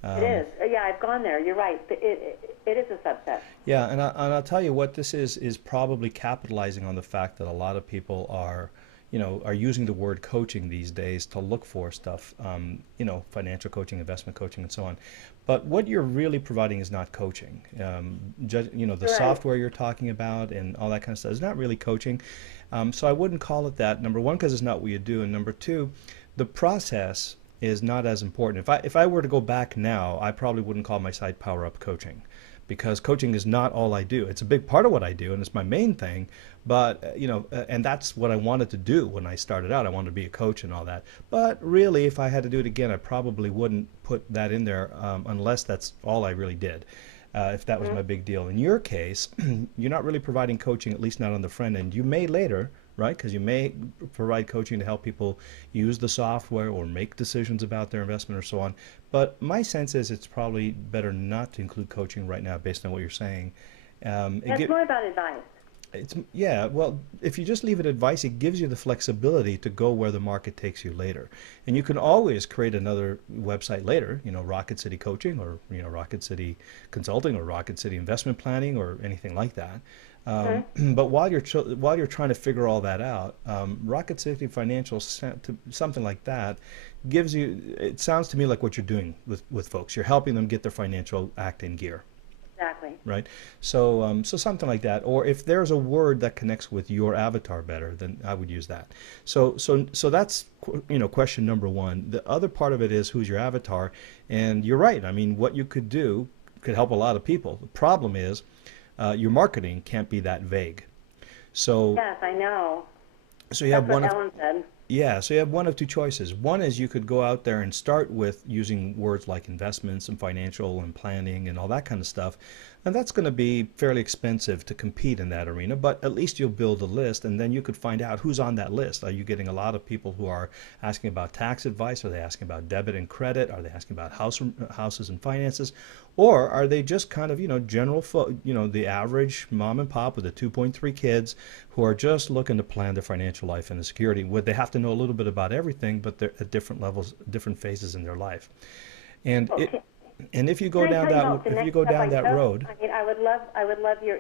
It is. Yeah, I've gone there. You're right. It is a subset. Yeah, and I'll tell you what this is probably capitalizing on the fact that a lot of people are using the word coaching these days to look for stuff, financial coaching, investment coaching, and so on. But what you're really providing is not coaching. The Right. software you're talking about and all that kind of stuff is not really coaching. So I wouldn't call it that. Number one, because it's not what you do, and number two, the process is not as important. If I were to go back now, I probably wouldn't call my site Power Up Coaching, because coaching is not all I do. It's a big part of what I do, and it's my main thing. But and that's what I wanted to do when I started out. I wanted to be a coach and all that. But really, if I had to do it again, I probably wouldn't put that in there unless that's all I really did. If that was my big deal. In your case, you're not really providing coaching, at least not on the front end. You may later, right? Because you may provide coaching to help people use the software or make decisions about their investment or so on. But my sense is it's probably better not to include coaching right now, based on what you're saying. That's more about advice. Well, if you just leave it advice, it gives you the flexibility to go where the market takes you later. And you can always create another website later, Rocket City Coaching, or, Rocket City Consulting, or Rocket City Investment Planning, or anything like that. But while you're trying to figure all that out, Rocket City Financial, something like that, gives you, it sounds to me like what you're doing with folks. You're helping them get their financial act in gear. Exactly. Right. So something like that. Or if there's a word that connects with your avatar better, then I would use that. So that's question number one. The other part of it is, who's your avatar? And you're right. I mean, what you could do could help a lot of people. The problem is your marketing can't be that vague. So Yes, I know. so you have That's one what of Ellen said. Yeah, so you have one of two choices. One is you could go out there and start with using words like investments and financial and planning and all that kind of stuff. And that's going to be fairly expensive to compete in that arena, but at least you'll build a list, and then you could find out who's on that list. Are you getting a lot of people who are asking about tax advice? Are they asking about debit and credit? Are they asking about houses and finances? Or are they just kind of, the average mom and pop with the 2.3 kids who are just looking to plan their financial life and the security? Would they have to know a little bit about everything, but they're at different levels, different phases in their life? And Okay. and if you go Can I down tell you that about the if you next go step down I that took? road, I mean, I would love your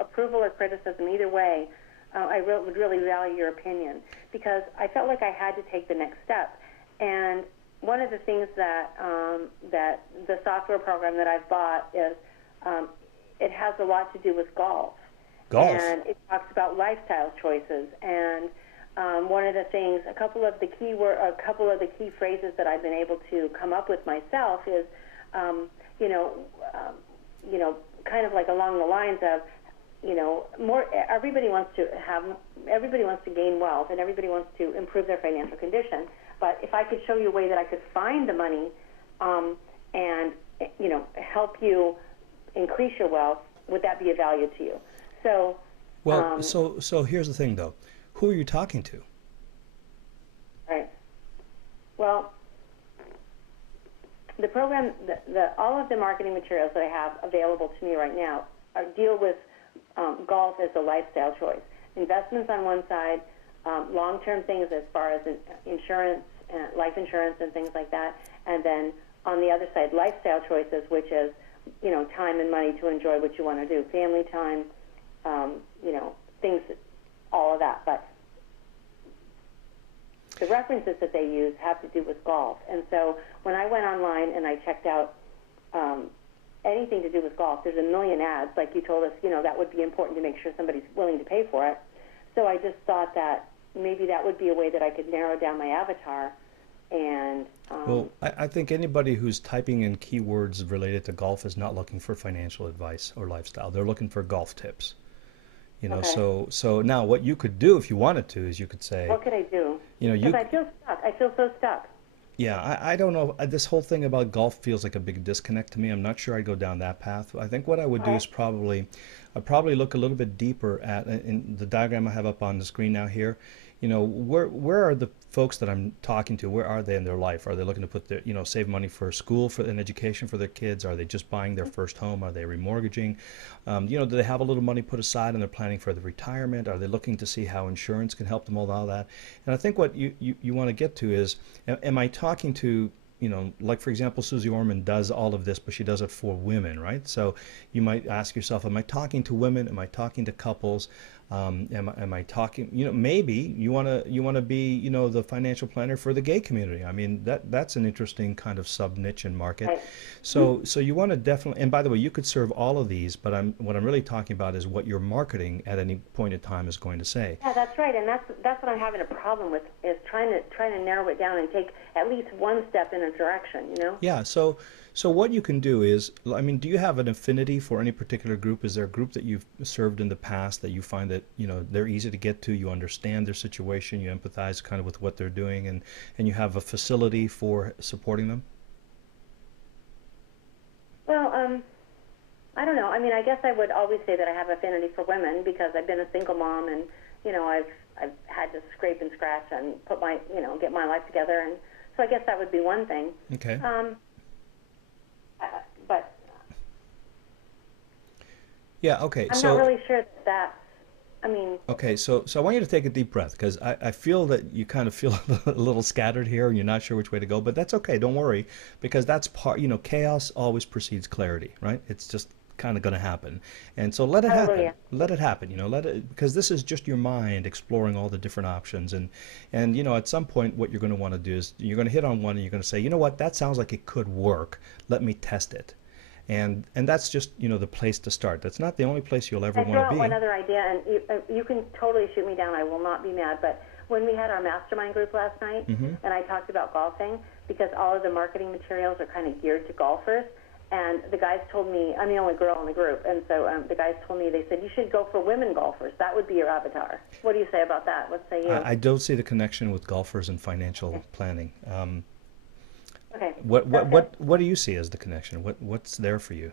approval or criticism, either way. Would really value your opinion, because I felt like I had to take the next step, and one of the things that that the software program that I've bought is it has a lot to do with golf. Golf. And it talks about lifestyle choices. And one of the things, a couple of the key phrases that I've been able to come up with myself is, you know, kind of like along the lines of, you know, everybody wants to gain wealth, and everybody wants to improve their financial condition. But if I could show you a way that I could find the money, and, you know, help you increase your wealth, would that be of value to you? So, Well, so here's the thing, though. Who are you talking to? right. Well, the program, all of the marketing materials that I have available to me right now deal with golf as a lifestyle choice. Investments on one side, long-term things as far as insurance, life insurance and things like that, and then on the other side, lifestyle choices, which is, you know, time and money to enjoy what you want to do, family time, you know, things, all of that. But the references that they use have to do with golf. And so when I went online and I checked out anything to do with golf, there's a million ads, like you told us, you know, that would be important to make sure somebody's willing to pay for it. So I just thought that maybe that would be a way that I could narrow down my avatar. And Well, I think anybody who's typing in keywords related to golf is not looking for financial advice or lifestyle. They're looking for golf tips. You know, Okay. so now what you could do if you wanted to is you could say, what could I do? you know, Because I feel stuck. I feel so stuck. yeah, I don't know. This whole thing about golf feels like a big disconnect to me. I'm not sure I'd go down that path. I think what I would do is I'd probably look a little bit deeper at in the diagram I have up on the screen now here. You know, where are the folks that I'm talking to? Where are they in their life? Are they looking to put their, you know, save money for school, for an education for their kids? Are they just buying their first home? Are they remortgaging? You know, do they have a little money put aside and they're planning for the retirement? Are they looking to see how insurance can help them with all that? And I think what you want to get to is, am I talking to, you know, like for example, Susie Orman does all of this, but she does it for women, right? So you might ask yourself, am I talking to women? Am I talking to couples? Am I talking, you know, maybe you want to be, you know, the financial planner for the gay community. I mean, that's an interesting kind of sub niche and market. Right. So you want to definitely, and by the way, you could serve all of these, but what I'm really talking about is what your marketing at any point in time is going to say. Yeah, that's right, and that's what I'm having a problem with, is trying to narrow it down and take at least one step in a direction, you know? Yeah, so what you can do is, I mean, do you have an affinity for any particular group? Is there a group that you've served in the past that you find that, you know, they're easy to get to, you understand their situation, you empathize kind of with what they're doing, and you have a facility for supporting them? Well, I don't know. I mean, I guess I would always say that I have affinity for women because I've been a single mom, and, you know, I've had to scrape and scratch and put my, you know, get my life together, and so I guess that would be one thing. Okay. But Yeah, okay. I'm So not really sure that I mean, okay, so I want you to take a deep breath because I feel that you kind of feel a little scattered here and you're not sure which way to go, but that's okay. Don't worry, because that's part, you know, chaos always precedes clarity, right? It's just kind of going to happen. And so let it happen. Hallelujah. Let it happen, you know, let it, because this is just your mind exploring all the different options. And you know, at some point what you're going to want to do is you're going to hit on one and you're going to say, you know what, that sounds like it could work. Let me test it. And that's just, you know, the place to start. That's not the only place you'll ever I want throw to out be. one other idea, and you can totally shoot me down. I will not be mad. But when we had our mastermind group last night, and I talked about golfing, because all of the marketing materials are kind of geared to golfers, and the guys told me, I'm the only girl in the group, and so the guys told me, they said, you should go for women golfers. That would be your avatar. What do you say about that? What say you? I don't see the connection with golfers and financial planning. Okay. What do you see as the connection? What's there for you?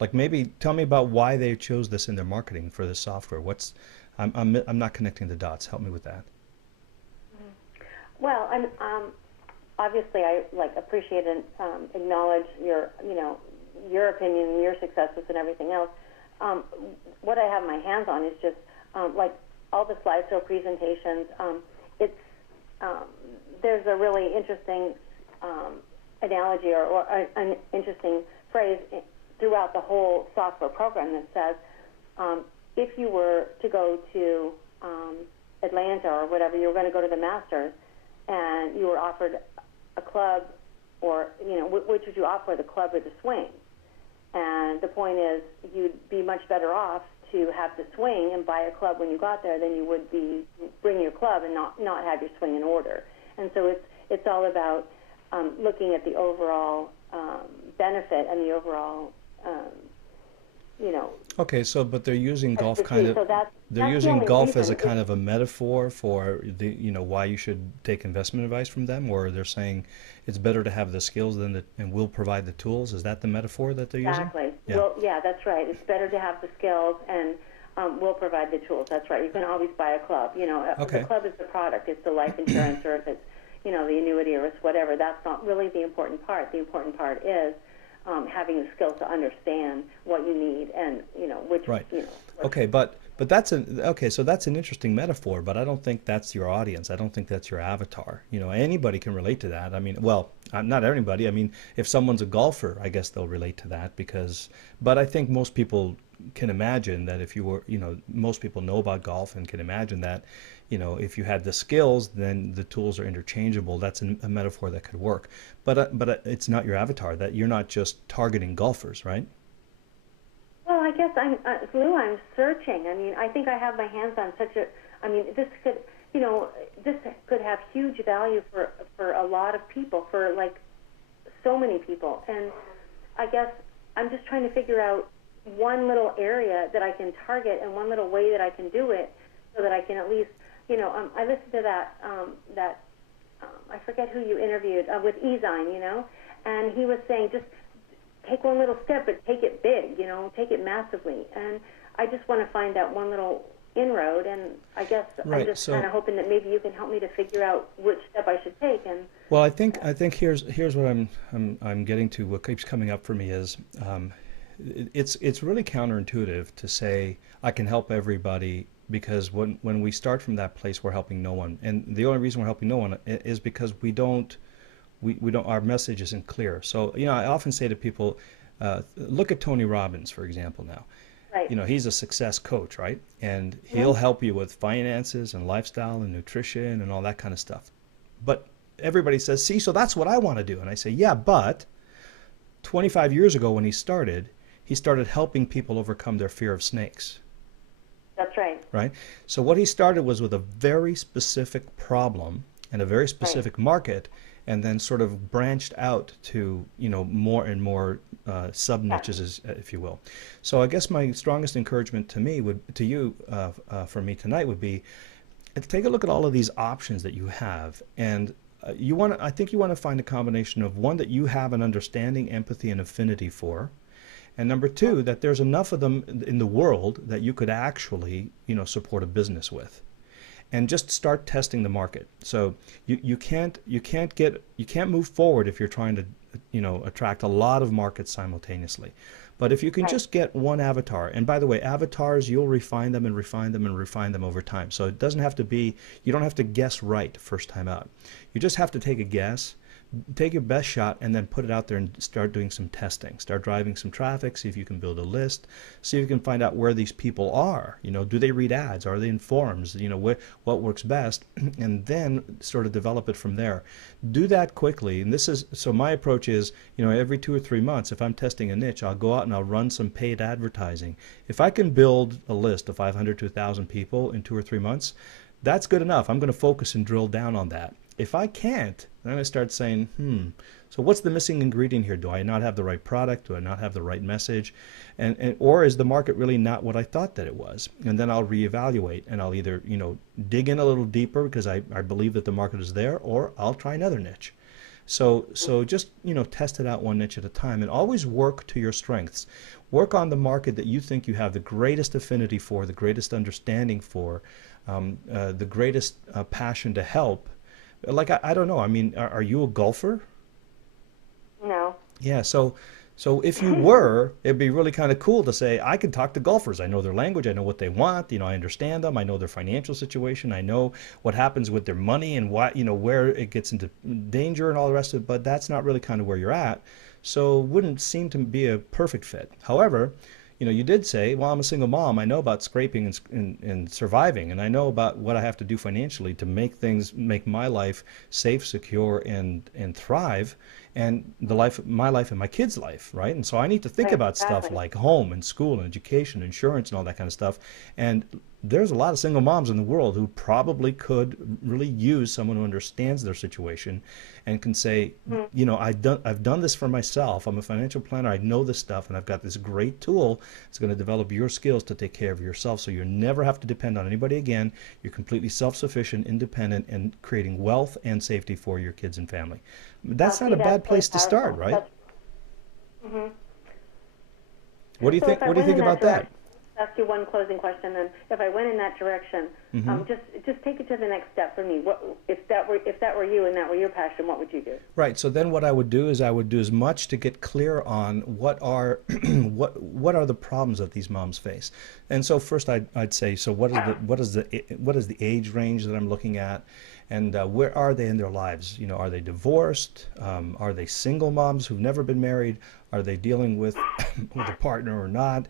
Like, maybe tell me about why they chose this in their marketing for this software. I'm not connecting the dots. Help me with that. Well, I'm obviously I appreciate and acknowledge your your opinion and your successes and everything else. What I have my hands on is just like all the slideshow presentations. It's there's a really interesting analogy or an interesting phrase throughout the whole software program that says, if you were to go to Atlanta or whatever, you were going to go to the Masters, and you were offered a club, or which would you opt for, the club or the swing? And the point is, you'd be much better off to have the swing and buy a club when you got there than you would be bring your club and not have your swing in order. And so it's all about looking at the overall benefit and the overall Okay, so but they're using golf expertise. kind of. So that's They're the using only golf as a reason. kind of a metaphor for the, why you should take investment advice from them, or they're saying it's better to have the skills and we'll provide the tools. Is that the metaphor that they're using? Exactly. Yeah. Well, yeah, that's right. It's better to have the skills, and we'll provide the tools. That's right. You can always buy a club. Okay. The club is the product. It's the life insurance, or if it's the annuity, or it's whatever. That's not really the important part. The important part is having the skills to understand what you need and which Right. what- Okay, but so that's an interesting metaphor, but I don't think that's your audience. I don't think that's your avatar. Anybody can relate to that. I mean, well, not everybody. I mean, if someone's a golfer, I guess they'll relate to that but I think most people can imagine that if you were, most people know about golf and can imagine that, if you had the skills, then the tools are interchangeable. That's a metaphor that could work. But it's not your avatar, that you're not just targeting golfers, right? Well, I guess Lou, I'm searching. I mean, I think I have my hands on this could have huge value for a lot of people, for like so many people. And I guess I'm just trying to figure out one little area that I can target and one little way that I can do it, so that I can at least, I listened to that I forget who you interviewed with Ezine, and he was saying just take one little step, but take it big, take it massively. And I just want to find that one little inroad, and I guess Right, I'm just so- kind of hoping that maybe you can help me to figure out which step I should take. And Well, I think here's what I'm getting to. What keeps coming up for me is it's really counterintuitive to say I can help everybody, because when we start from that place, we're helping no one, and the only reason we're helping no one is because we don't our message isn't clear. So I often say to people, look at Tony Robbins, for example. Now, right. he's a success coach, right? And he'll help you with finances and lifestyle and nutrition and all that kind of stuff. But everybody says, see, so that's what I want to do. And I say, yeah, but 25 years ago when he started helping people overcome their fear of snakes. That's right. Right? So what he started was with a very specific problem and a very specific market, and then sort of branched out to more and more sub niches, if you will. So I guess my strongest encouragement from me tonight would be to take a look at all of these options that you have, and I think you want to find a combination of one that you have an understanding, empathy, and affinity for. And number two, that there's enough of them in the world that you could actually, support a business with. And just start testing the market. So you can't move forward if you're trying to, attract a lot of markets simultaneously. But if you can just get one avatar, and by the way, avatars, you'll refine them and refine them and refine them over time. So it doesn't have to be, you don't have to guess right first time out. You just have to take a guess, take your best shot, and then put it out there and start doing some testing. Start driving some traffic, see if you can build a list, see if you can find out where these people are. Do they read ads? Are they in forums? What works best? And then sort of develop it from there. Do that quickly. And so my approach is, every 2 or 3 months, if I'm testing a niche, I'll go out and I'll run some paid advertising. If I can build a list of 500 to 1,000 people in 2 or 3 months, that's good enough. I'm going to focus and drill down on that. If I can't, then I start saying, so what's the missing ingredient here? Do I not have the right product? Do I not have the right message? Or is the market really not what I thought that it was? And then I'll reevaluate, and I'll either, dig in a little deeper because I believe that the market is there, or I'll try another niche. So just, test it out one niche at a time, and always work to your strengths. Work on the market that you think you have the greatest affinity for, the greatest understanding for, the greatest passion to help. Like, I don't know. I mean, are you a golfer? No. Yeah. So if you were, it'd be really kind of cool to say, I can talk to golfers. I know their language. I know what they want. I understand them. I know their financial situation. I know what happens with their money and where it gets into danger and all the rest of it. But that's not really kind of where you're at. So it wouldn't seem to be a perfect fit. However, you did say, well, I'm a single mom. I know about scraping and surviving, and I know about what I have to do financially to make my life safe, secure, and thrive, and my life and my kids' life, right? And so I need to think Right, about stuff exactly. like home and school and education, insurance, and all that kind of stuff. And there's a lot of single moms in the world who probably could really use someone who understands their situation and can say, Mhm. I've done this for myself. I'm a financial planner. I know this stuff, and I've got this great tool. It's going to develop your skills to take care of yourself, so you never have to depend on anybody again. You're completely self-sufficient, independent, and creating wealth and safety for your kids and family. That's not See, a that's bad really place to start, powerful. right? That's, hmm What do you So think? if I What do you went think in that about that? direction, ask you one closing question. Then, if I went in that direction, Hmm. just take it to the next step for me. What if that were you and that were your passion? What would you do? Right. So then what I would do is I would do as much to get clear on what are what are the problems that these moms face. And so first I'd say, so what is the age range that I'm looking at, and where are they in their lives? Are they divorced? Are they single moms who've never been married? Are they dealing with with a partner or not?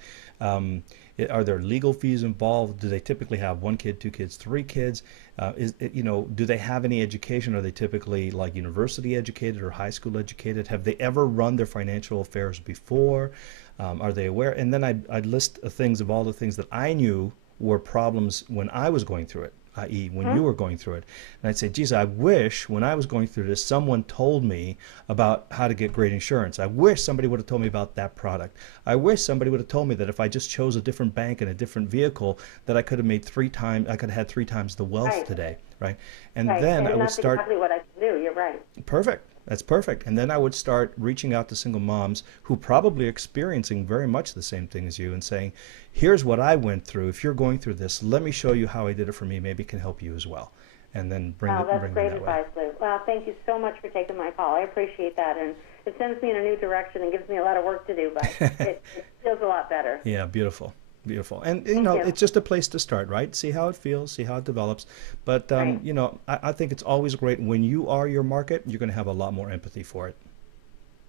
Are there legal fees involved? Do they typically have one kid, two kids, three kids? Do they have any education? Are they typically like university educated or high school educated? Have they ever run their financial affairs before? Are they aware? And then I'd list things of all the things that I knew were problems when I was going through it, i.e. when Hmm? you were going through it. And I'd say, geez, I wish when I was going through this, someone told me about how to get great insurance. I wish somebody would have told me about that product. I wish somebody would have told me that if I just chose a different bank and a different vehicle, that I could have I could have had 3 times the wealth Right, today, right? And right, then I and would that's start. exactly what I can do. You're right. Perfect. That's perfect. And then I would start reaching out to single moms who probably are experiencing very much the same thing as you and saying, here's what I went through. If you're going through this, let me show you how I did it for me. Maybe it can help you as well. And then Wow, that's bring them great that way. advice, Lou. Well, thank you so much for taking my call. I appreciate that, and it sends me in a new direction and gives me a lot of work to do, but it feels a lot better. Yeah, beautiful. Beautiful. And, Thank you. it's just a place to start, right? See how it feels, see how it develops. But, Right. I think it's always great when you are your market, you're going to have a lot more empathy for it.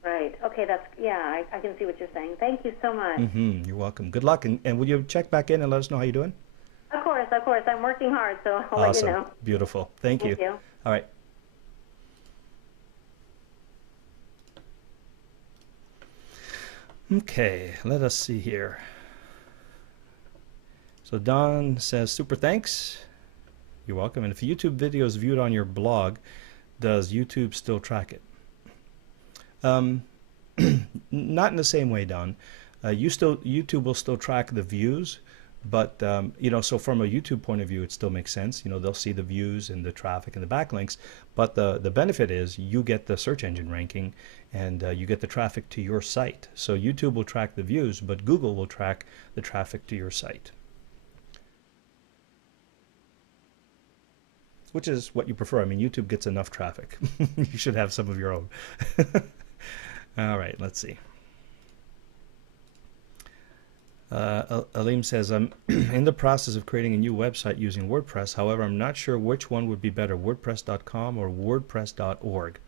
Right. Okay, I can see what you're saying. Thank you so much. You're welcome. Good luck. And will you check back in and let us know how you're doing? Of course, of course. I'm working hard, so I'll let you Awesome. know. Beautiful. Thank you. Thank you. All right. Okay, let us see here. So Don says, super thanks. You're welcome. And if a YouTube video is viewed on your blog, does YouTube still track it? Not in the same way, Don. YouTube will still track the views, but so from a YouTube point of view, it still makes sense. They'll see the views and the traffic and the backlinks, but the benefit is you get the search engine ranking and you get the traffic to your site. So YouTube will track the views, but Google will track the traffic to your site, which is what you prefer. I mean, YouTube gets enough traffic. You should have some of your own. All right, let's see. Aleem says, I'm in the process of creating a new website using WordPress. However, I'm not sure which one would be better, WordPress.com or WordPress.org.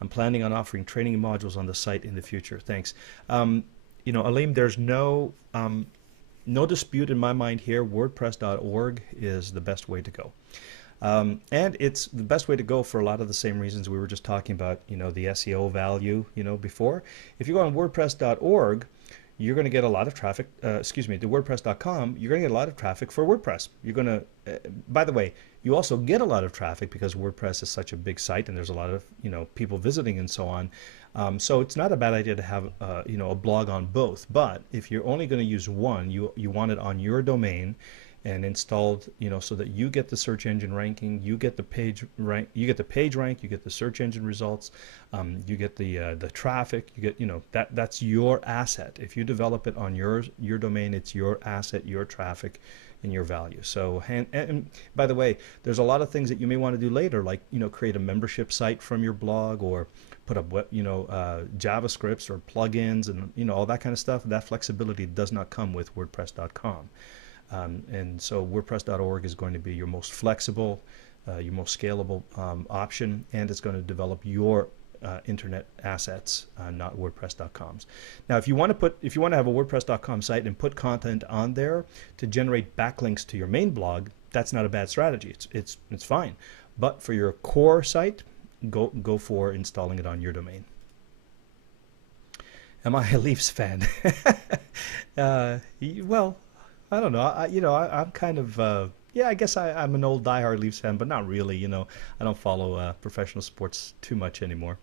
I'm planning on offering training modules on the site in the future. Thanks. Aleem, there's no dispute in my mind here. WordPress.org is the best way to go. And it's the best way to go for a lot of the same reasons we were just talking about, the SEO value, before. If you go on WordPress.org, you're going to get a lot of traffic, to WordPress.com, you're going to get a lot of traffic for WordPress. You're going to, by the way, you also get a lot of traffic because WordPress is such a big site and there's a lot of, people visiting and so on. So it's not a bad idea to have, a blog on both. But if you're only going to use one, you want it on your domain and installed, so that you get the search engine ranking, you get the page rank, you get the search engine results, you get the traffic, you get, that's your asset. If you develop it on your domain, it's your asset, your traffic, and your value. So, and by the way, there's a lot of things that you may want to do later, like create a membership site from your blog, or put up JavaScripts or plugins, and all that kind of stuff. That flexibility does not come with WordPress.com. And so WordPress.org is going to be your most flexible, your most scalable option, and it's going to develop your internet assets, not WordPress.coms. Now, if you want to have a WordPress.com site and put content on there to generate backlinks to your main blog, that's not a bad strategy. It's fine. But for your core site, go for installing it on your domain. Am I a Leafs fan? Well, I don't know. I'm kind of yeah. I guess I'm an old diehard Leafs fan, but not really. You know, I don't follow professional sports too much anymore.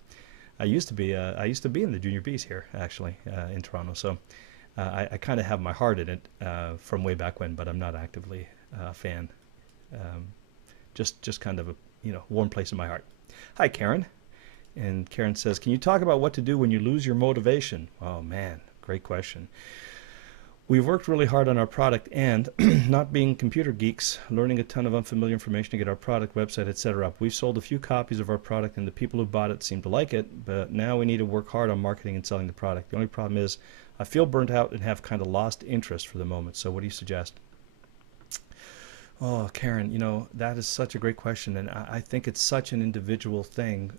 I used to be in the Junior Bs here, actually, in Toronto. So I kind of have my heart in it from way back when, but I'm not actively a fan. Just kind of a warm place in my heart. Hi, Karen. And Karen says, can you talk about what to do when you lose your motivation? Oh man, great question. We've worked really hard on our product, and not being computer geeks, learning a ton of unfamiliar information to get our product, website, etc. up. We've sold a few copies of our product, and the people who bought it seem to like it, but now we need to work hard on marketing and selling the product. The only problem is I feel burnt out and have kind of lost interest for the moment. So what do you suggest? Oh, Karen, that is such a great question, and I think it's such an individual thing.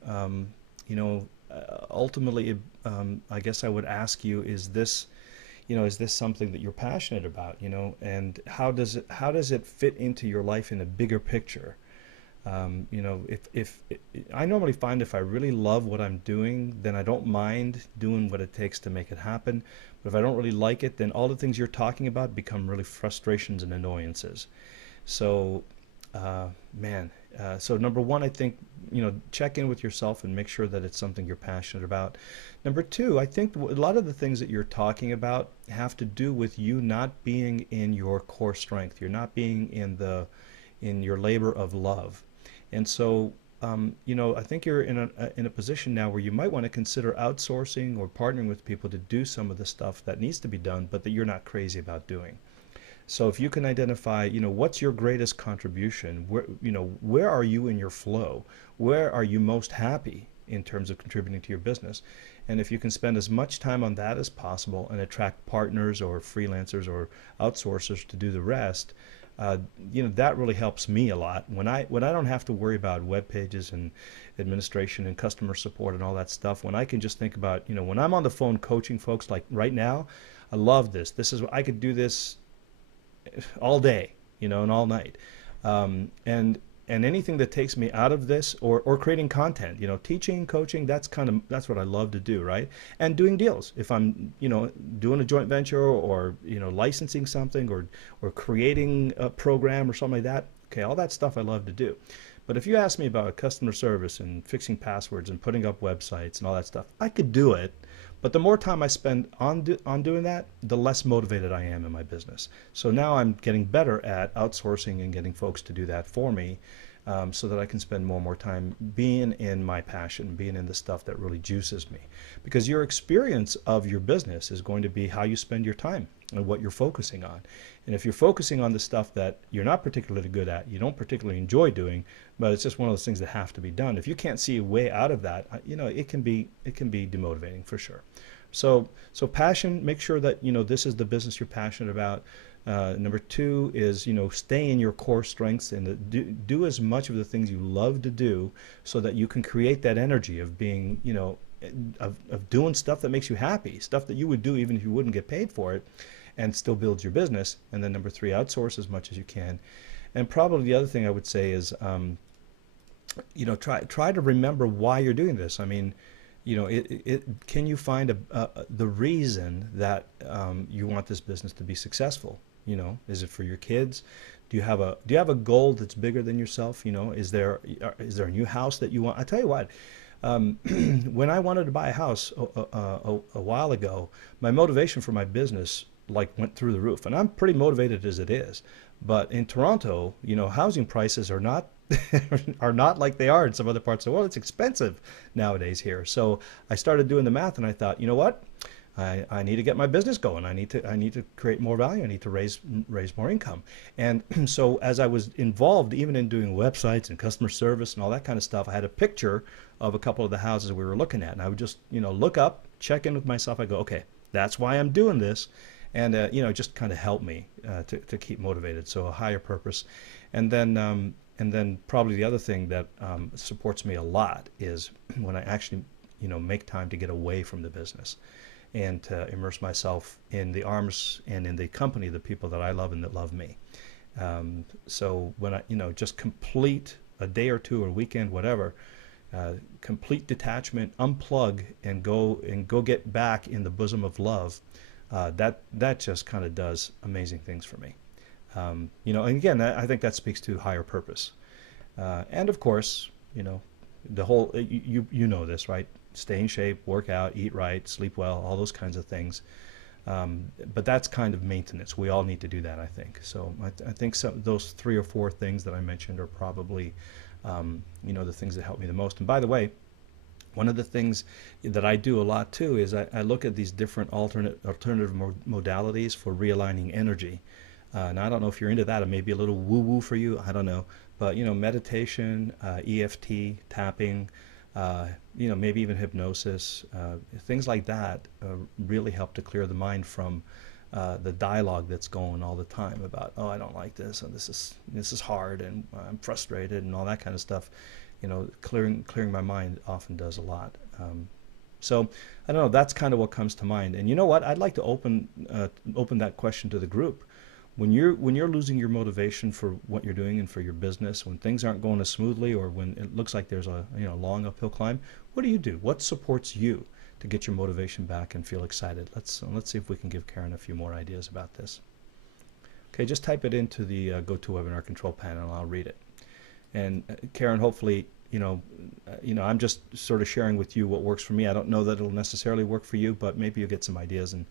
Ultimately, I guess I would ask you, is this something that you're passionate about, and how does it fit into your life in a bigger picture? If I normally find if I really love what I'm doing, then I don't mind doing what it takes to make it happen. But if I don't really like it, then all the things you're talking about become really frustrations and annoyances. So, so number one, I think, check in with yourself and make sure that it's something you're passionate about. Number two, I think a lot of the things that you're talking about have to do with you not being in your core strength. You're not being in your labor of love. And so, I think you're in a position now where you might want to consider outsourcing or partnering with people to do some of the stuff that needs to be done, but that you're not crazy about doing. So if you can identify, what's your greatest contribution, where are you in your flow, where are you most happy in terms of contributing to your business, and if you can spend as much time on that as possible and attract partners or freelancers or outsourcers to do the rest, that really helps me a lot. When I don't have to worry about web pages and administration and customer support and all that stuff, when I can just think about, when I'm on the phone coaching folks, like right now, I love this. I could do this all day, and all night, and anything that takes me out of this, or creating content, teaching, coaching, that's what I love to do, right? And doing deals, if I'm doing a joint venture, or licensing something, or creating a program or something like that, okay, all that stuff I love to do. But if you ask me about customer service and fixing passwords and putting up websites and all that stuff, I could do it. But the more time I spend on doing that, the less motivated I am in my business. So now I'm getting better at outsourcing and getting folks to do that for me, so that I can spend more and more time being in my passion, being in the stuff that really juices me. Because your experience of your business is going to be how you spend your time and what you're focusing on. And if you're focusing on the stuff that you're not particularly good at, you don't particularly enjoy doing, but it's just one of those things that have to be done, if you can't see a way out of that, it can be demotivating for sure. So passion, make sure that this is the business you're passionate about. Number two is stay in your core strengths and do as much of the things you love to do, so that you can create that energy of being of doing stuff that makes you happy, stuff that you would do even if you wouldn't get paid for it, and still builds your business. And then number three, outsource as much as you can. And probably the other thing I would say is try to remember why you're doing this. I mean, can you find the reason that you want this business to be successful? Is it for your kids? Do you have a goal that's bigger than yourself? Is there a new house that you want? I tell you what, when I wanted to buy a house a while ago, my motivation for my business went through the roof, and I'm pretty motivated as it is. But in Toronto, housing prices are not are not like they are in some other parts of the world. It's expensive nowadays here. So I started doing the math, and I thought, you know what? I need to get my business going. I need to create more value. I need to raise more income. And so as I was involved even in doing websites and customer service and all that kind of stuff, I had a picture of a couple of the houses we were looking at, and I would just look up, check in with myself. I go, okay, that's why I'm doing this, and just kind of help me to keep motivated. So a higher purpose, and then probably the other thing that supports me a lot is when I actually make time to get away from the business and to immerse myself in the arms and in the company of the people that I love and that love me. So when I, just complete a day or two or weekend, whatever, complete detachment, unplug, and go get back in the bosom of love. That just kind of does amazing things for me. And again, I think that speaks to higher purpose. And of course, the whole, you know this, right? Stay in shape, work out, eat right, sleep well, all those kinds of things. But that's kind of maintenance. We all need to do that, I think. So I think those 3 or 4 things that I mentioned are probably, the things that help me the most. And by the way, one of the things that I do a lot too is I look at these different alternative modalities for realigning energy. And I don't know if you're into that. It may be a little woo-woo for you. I don't know. But, meditation, EFT, tapping, maybe even hypnosis, things like that really help to clear the mind from the dialogue that's going all the time about, oh, I don't like this, and this is hard, and I'm frustrated, and all that kind of stuff. Clearing my mind often does a lot. So I don't know. That's kind of what comes to mind. And you know what? I'd like to open that question to the group. When you're losing your motivation for what you're doing and for your business, when things aren't going as smoothly, or when it looks like there's a long uphill climb, what do you do? What supports you to get your motivation back and feel excited? Let's see if we can give Karen a few more ideas about this. Okay, just type it into the GoToWebinar control panel, and I'll read it. And Karen, hopefully, I'm just sort of sharing with you what works for me. I don't know that it'll necessarily work for you, but maybe you'll get some ideas and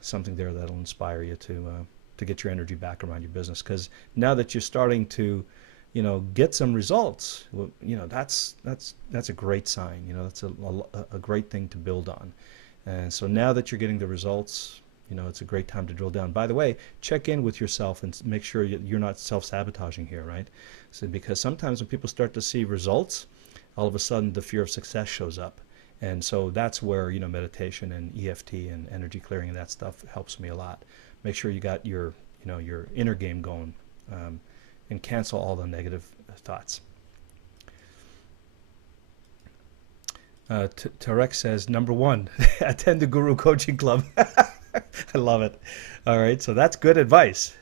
something there that'll inspire you to get your energy back around your business. Because now that you're starting to, get some results, well, that's a great sign. That's a great thing to build on. And so now that you're getting the results, it's a great time to drill down. By the way, check in with yourself and make sure you're not self-sabotaging here, right? So because sometimes when people start to see results, all of a sudden the fear of success shows up. And so that's where, meditation and EFT and energy clearing and that stuff helps me a lot. Make sure you got your inner game going, and cancel all the negative thoughts. Tarek says, number 1, attend the Guru Coaching Club. I love it. All right, so that's good advice.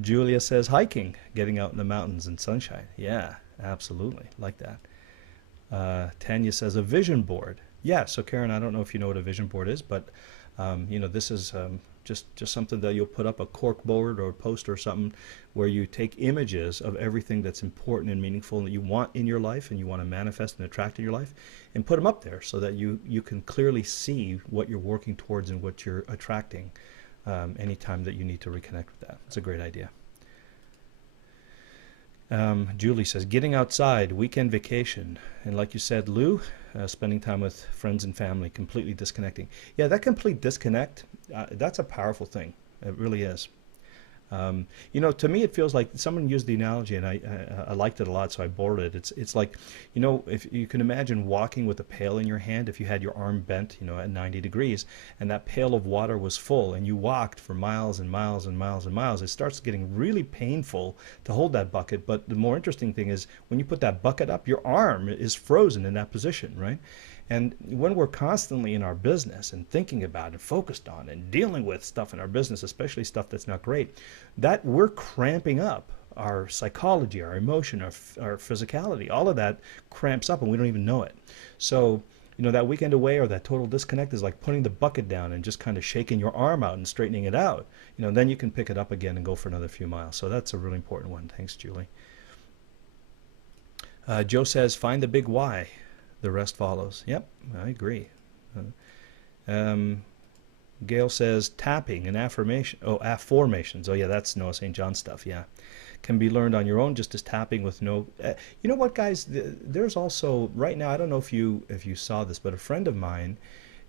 Julia says, hiking, getting out in the mountains and sunshine. Yeah, absolutely, like that. Tanya says, a vision board. Yeah, so Karen, I don't know if you know what a vision board is, but this is just something that you'll put up, a cork board or a poster or something, where you take images of everything that's important and meaningful that you want in your life and you want to manifest and attract in your life, and put them up there so that you can clearly see what you're working towards and what you're attracting anytime that you need to reconnect with that. It's a great idea. Julie says, getting outside, weekend vacation. And like you said, Lou, spending time with friends and family, completely disconnecting. Yeah, that complete disconnect, that's a powerful thing. It really is. To me it feels like someone used the analogy, and I liked it a lot, so I borrowed it. It's like, if you can imagine walking with a pail in your hand, if you had your arm bent, at 90 degrees, and that pail of water was full, and you walked for miles and miles and miles and miles, it starts getting really painful to hold that bucket. But the more interesting thing is when you put that bucket up, your arm is frozen in that position, right? And when we're constantly in our business and thinking about and focused on and dealing with stuff in our business, especially stuff that's not great, that we're cramping up our psychology, our emotion, our physicality. All of that cramps up and we don't even know it. So, that weekend away or that total disconnect is like putting the bucket down and just kind of shaking your arm out and straightening it out. Then you can pick it up again and go for another few miles. So that's a really important one. Thanks, Julie. Joe says, find the big why. The rest follows. Yep, I agree. Gail says tapping and affirmations. Oh yeah, that's Noah St. John stuff. Yeah, can be learned on your own, just as tapping with no. You know what, guys? There's also right now. I don't know if you saw this, but a friend of mine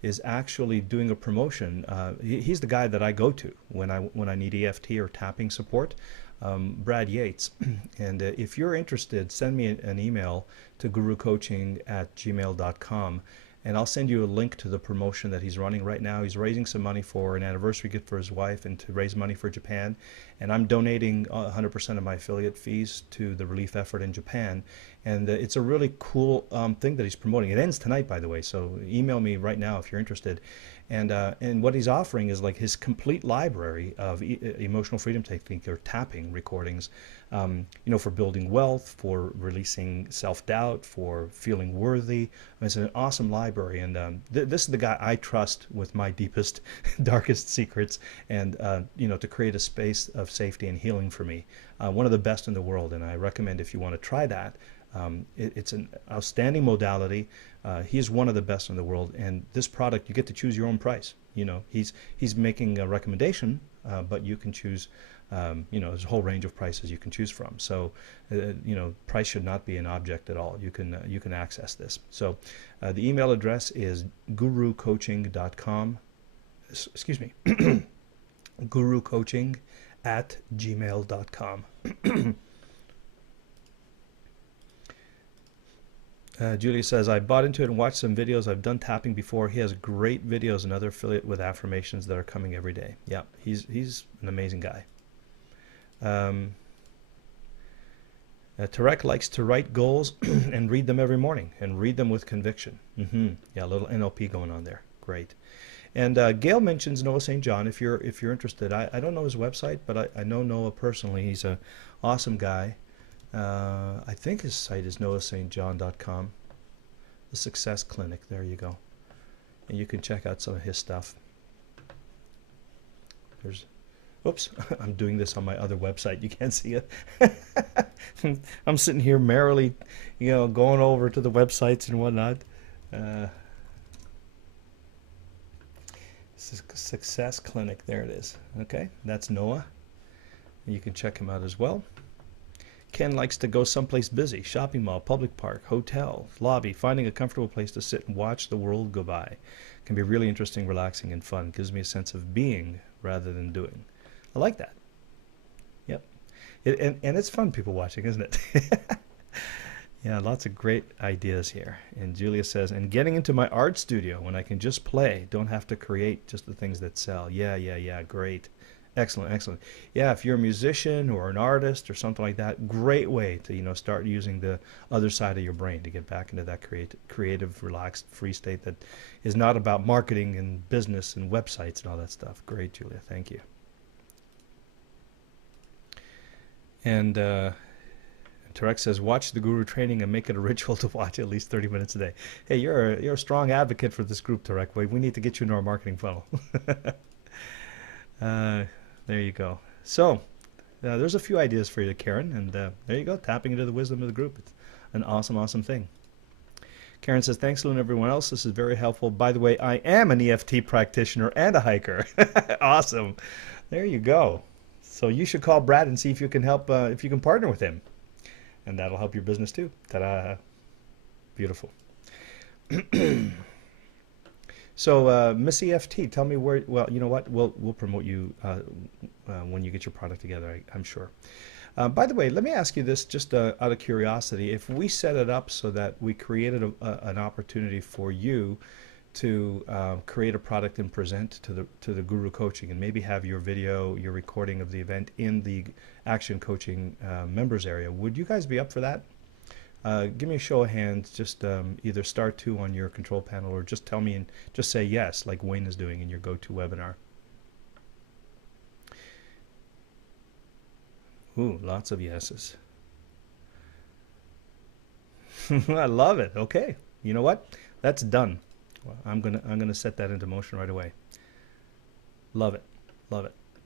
is actually doing a promotion. He's the guy that I go to when I need EFT or tapping support. Brad Yates. And if you're interested, send me an email to gurucoaching@gmail.com, and I'll send you a link to the promotion that he's running right now. He's raising some money for an anniversary gift for his wife and to raise money for Japan. And I'm donating 100% of my affiliate fees to the relief effort in Japan. And it's a really cool thing that he's promoting. It ends tonight, by the way, so email me right now if you're interested. And what he's offering is like his complete library of emotional freedom technique or tapping recordings, for building wealth, for releasing self-doubt, for feeling worthy. It's an awesome library, and this is the guy I trust with my deepest, darkest secrets, and to create a space of safety and healing for me. One of the best in the world, and I recommend if you want to try that. It's an outstanding modality. He's one of the best in the world, and this product you get to choose your own price. He's making a recommendation, but you can choose. There's a whole range of prices you can choose from. So, price should not be an object at all. You can access this. So, the email address is gurucoaching.com. Excuse me, gurucoaching@gmail.com. Julia says, I bought into it and watched some videos. I've done tapping before. He has great videos, another affiliate with affirmations that are coming every day. Yeah, he's an amazing guy. Tarek likes to write goals and read them every morning and read them with conviction. Yeah, a little NLP going on there. Great. And Gail mentions Noah St. John. If you're interested, I don't know his website, but I know Noah personally. He's an awesome guy. I think his site is noahstjohn.com. The Success Clinic. There you go. And you can check out some of his stuff. Oops, I'm doing this on my other website. You can't see it. I'm sitting here merrily, going over to the websites and whatnot. Success Clinic. There it is. Okay, that's Noah. You can check him out as well. Ken likes to go someplace busy, shopping mall, public park, hotel, lobby, finding a comfortable place to sit and watch the world go by. Can be really interesting, relaxing, and fun. Gives me a sense of being rather than doing. I like that. Yep. And it's fun, people watching, isn't it? Yeah, lots of great ideas here. And Julia says, and getting into my art studio when I can just play, don't have to create just the things that sell. Yeah, great. Excellent. Yeah, if you're a musician or an artist or something like that, great way to start using the other side of your brain to get back into that creative, relaxed, free state that is not about marketing and business and websites and all that stuff. Great, Julia. Thank you. And Tarek says, watch the Guru training and make it a ritual to watch at least 30 minutes a day. Hey, you're a strong advocate for this group, Tarek. We need to get you into our marketing funnel. There you go. So there's a few ideas for you, Karen, and there you go, tapping into the wisdom of the group. It's an awesome thing. Karen says, thanks, Lou, and everyone else. This is very helpful. By the way, I am an EFT practitioner and a hiker. Awesome. There you go. So you should call Brad and see if you can help, if you can partner with him. And that'll help your business too. Ta-da. Beautiful. So, Miss EFT, tell me where, well, you know what, we'll promote you when you get your product together, I'm sure. By the way, let me ask you this just out of curiosity. If we set it up so that we created an opportunity for you to create a product and present to the Guru Coaching and maybe have your video, your recording of the event in the Action Coaching members area, would you guys be up for that? Give me a show of hands, just either star 2 on your control panel or just tell me and just say yes, like Wayne is doing in your GoToWebinar. Ooh, lots of yeses. I love it. Okay, you know what? That's done. Well, I'm gonna set that into motion right away. Love it.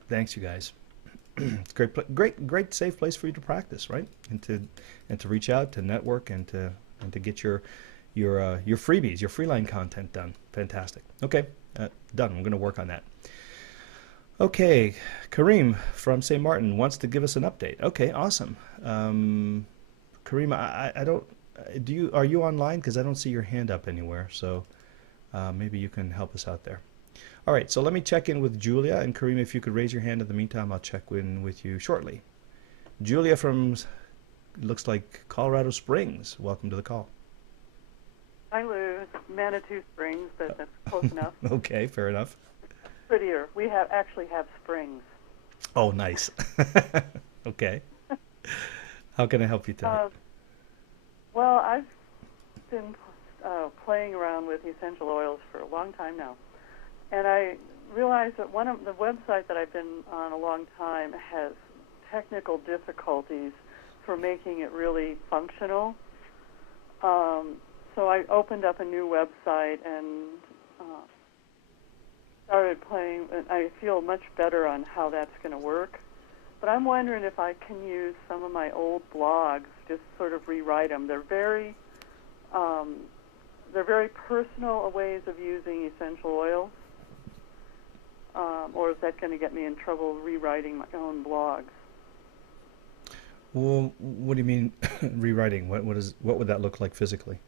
Thanks, you guys. It's great safe place for you to practice, right? And to reach out, to network, and to get your freebies, your freeline content done. Fantastic. Okay, done. I'm going to work on that. Okay, Kareem from St. Martin wants to give us an update. Okay, awesome. Kareem, I don't. Are you online? Because I don't see your hand up anywhere. So maybe you can help us out there. All right, so let me check in with Julia, and Kareem, if you could raise your hand in the meantime, I'll check in with you shortly. Julia from, looks like Colorado Springs, welcome to the call. Hi, Lou. Manitou Springs, but that's close enough. Okay, fair enough. Prettier. We actually have springs. Oh, nice. Okay. How can I help you today? Well, I've been playing around with essential oils for a long time now, and I realized that one of the website that I've been on a long time has technical difficulties for making it really functional. So I opened up a new website and started playing, and I feel much better on how that's going to work. But I'm wondering if I can use some of my old blogs, just sort of rewrite them. They're very personal ways of using essential oils. Or is that going to get me in trouble rewriting my own blogs? Well, what do you mean rewriting? What would that look like physically?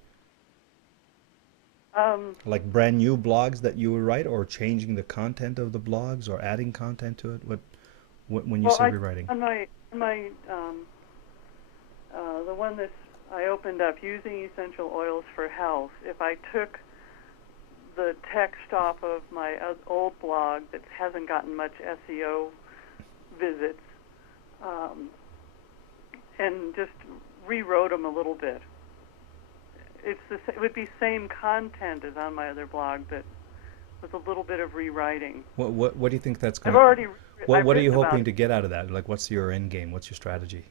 Like brand new blogs that you would write, or changing the content of the blogs, or adding content to it? What when you say rewriting? On my the one that I opened up, using essential oils for health. If I took the text off of my old blog that hasn't gotten much SEO visits, and just rewrote them a little bit. It would be same content as on my other blog, but with a little bit of rewriting. What do you think that's going? What are you hoping to get out of that? Like, what's your end game? What's your strategy?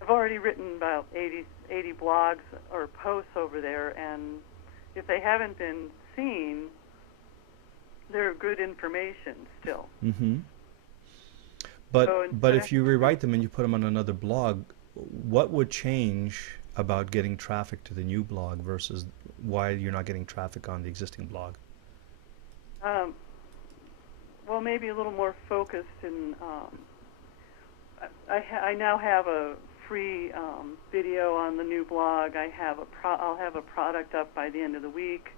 I've already written about 80 blogs or posts over there, and if they haven't been seen, they're good information still. Mm-hmm. But if you rewrite them and you put them on another blog, what would change about getting traffic to the new blog versus why you're not getting traffic on the existing blog? Well, maybe a little more focused in. I now have a free video on the new blog. I'll have a product up by the end of the week.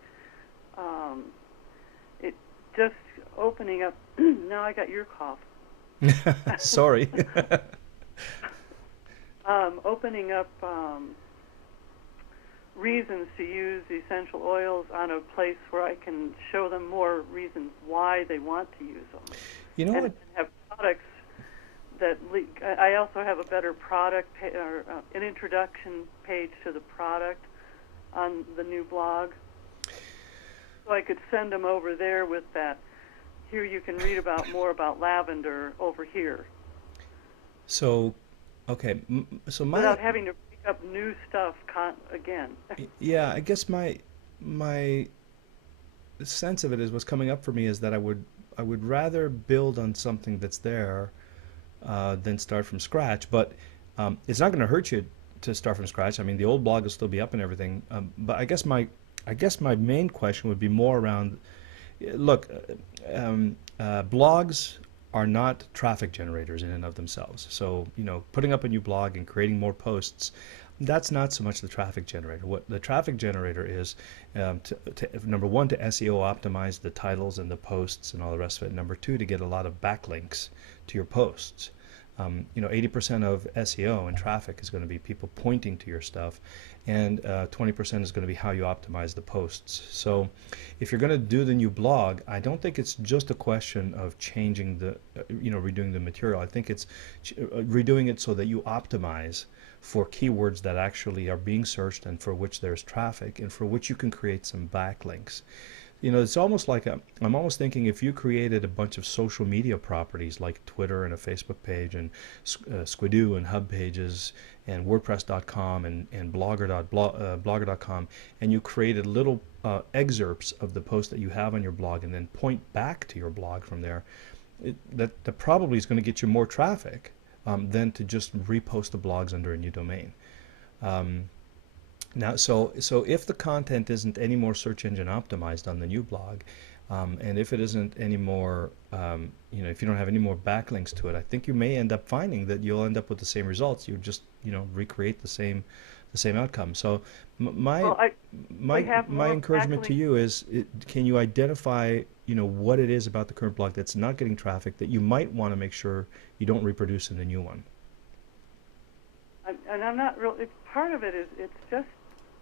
It just opening up. Now I got your cough. Sorry. Opening up reasons to use essential oils on a place where I can show them more reasons why they want to use them. You know and what? Have products that I also have a better product or an introduction page to the product on the new blog, so I could send them over there with that. Here you can read about more about lavender over here. So, okay, without having to pick up new stuff again. Yeah, I guess my sense of it is what's coming up for me is that I would rather build on something that's there than start from scratch. But it's not going to hurt you to start from scratch. I mean, the old blog will still be up and everything. But I guess my main question would be more around. Look, blogs are not traffic generators in and of themselves. So, putting up a new blog and creating more posts, that's not so much the traffic generator. What the traffic generator is, number one, to SEO optimize the titles and the posts and all the rest of it. Number two, to get a lot of backlinks to your posts. 80% of SEO and traffic is going to be people pointing to your stuff, and 20% is going to be how you optimize the posts. So if you're going to do the new blog, I don't think it's just a question of changing redoing the material. I think it's redoing it so that you optimize for keywords that actually are being searched and for which there's traffic and for which you can create some backlinks. It's almost like I'm almost thinking if you created a bunch of social media properties like Twitter and a Facebook page and Squidoo and Hub Pages and WordPress.com and Blogger.com, and you created little excerpts of the post that you have on your blog and then point back to your blog from there, that probably is going to get you more traffic than to just repost the blogs under a new domain. Now, so if the content isn't any more search engine optimized on the new blog, and if it isn't any more, if you don't have any more backlinks to it, I think you may end up finding that you'll end up with the same results. You just, recreate the same outcome. So my encouragement to you is, can you identify, what it is about the current blog that's not getting traffic that you might want to make sure you don't reproduce in the new one? And I'm not really. Part of it is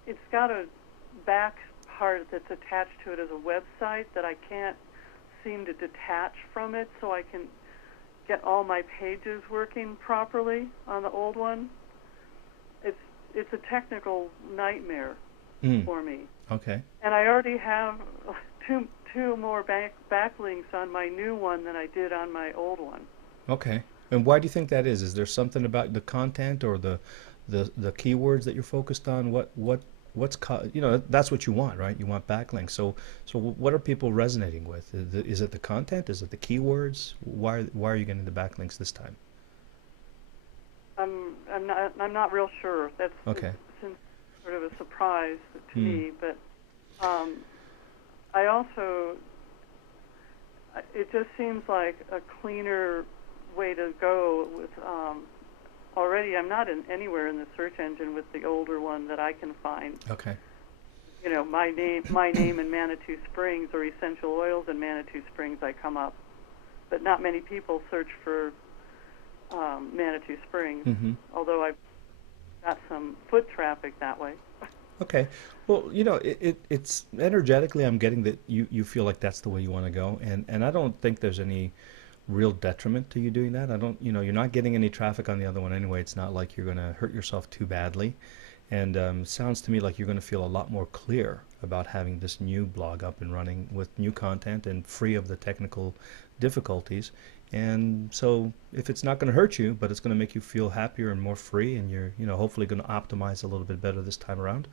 it's got a back part that's attached to it as a website that I can't seem to detach from it so I can get all my pages working properly on the old one. It's a technical nightmare for me. Okay. And I already have two more backlinks on my new one than I did on my old one. Okay. And why do you think that is? Is there something about the content or the keywords that you're focused on? That's what you want, right? You want backlinks. So what are people resonating with? Is it the content? Is it the keywords? Why are you getting the backlinks this time? I'm not real sure. That's okay. Sort of a surprise to me, but I also, it just seems like a cleaner way to go with, already I'm not anywhere in the search engine with the older one that I can find. Okay. You know, my name in Manitou Springs or essential oils in Manitou Springs, I come up, but not many people search for Manitou Springs, although I've got some foot traffic that way. Okay. Well, it's energetically, I'm getting that you feel like that's the way you want to go, and I don't think there's any real detriment to you doing that. I don't, you're not getting any traffic on the other one anyway. It's not like you're going to hurt yourself too badly, and sounds to me like you're going to feel a lot more clear about having this new blog up and running with new content and free of the technical difficulties. And so if it's not going to hurt you, but it's going to make you feel happier and more free, and you're hopefully going to optimize a little bit better this time around,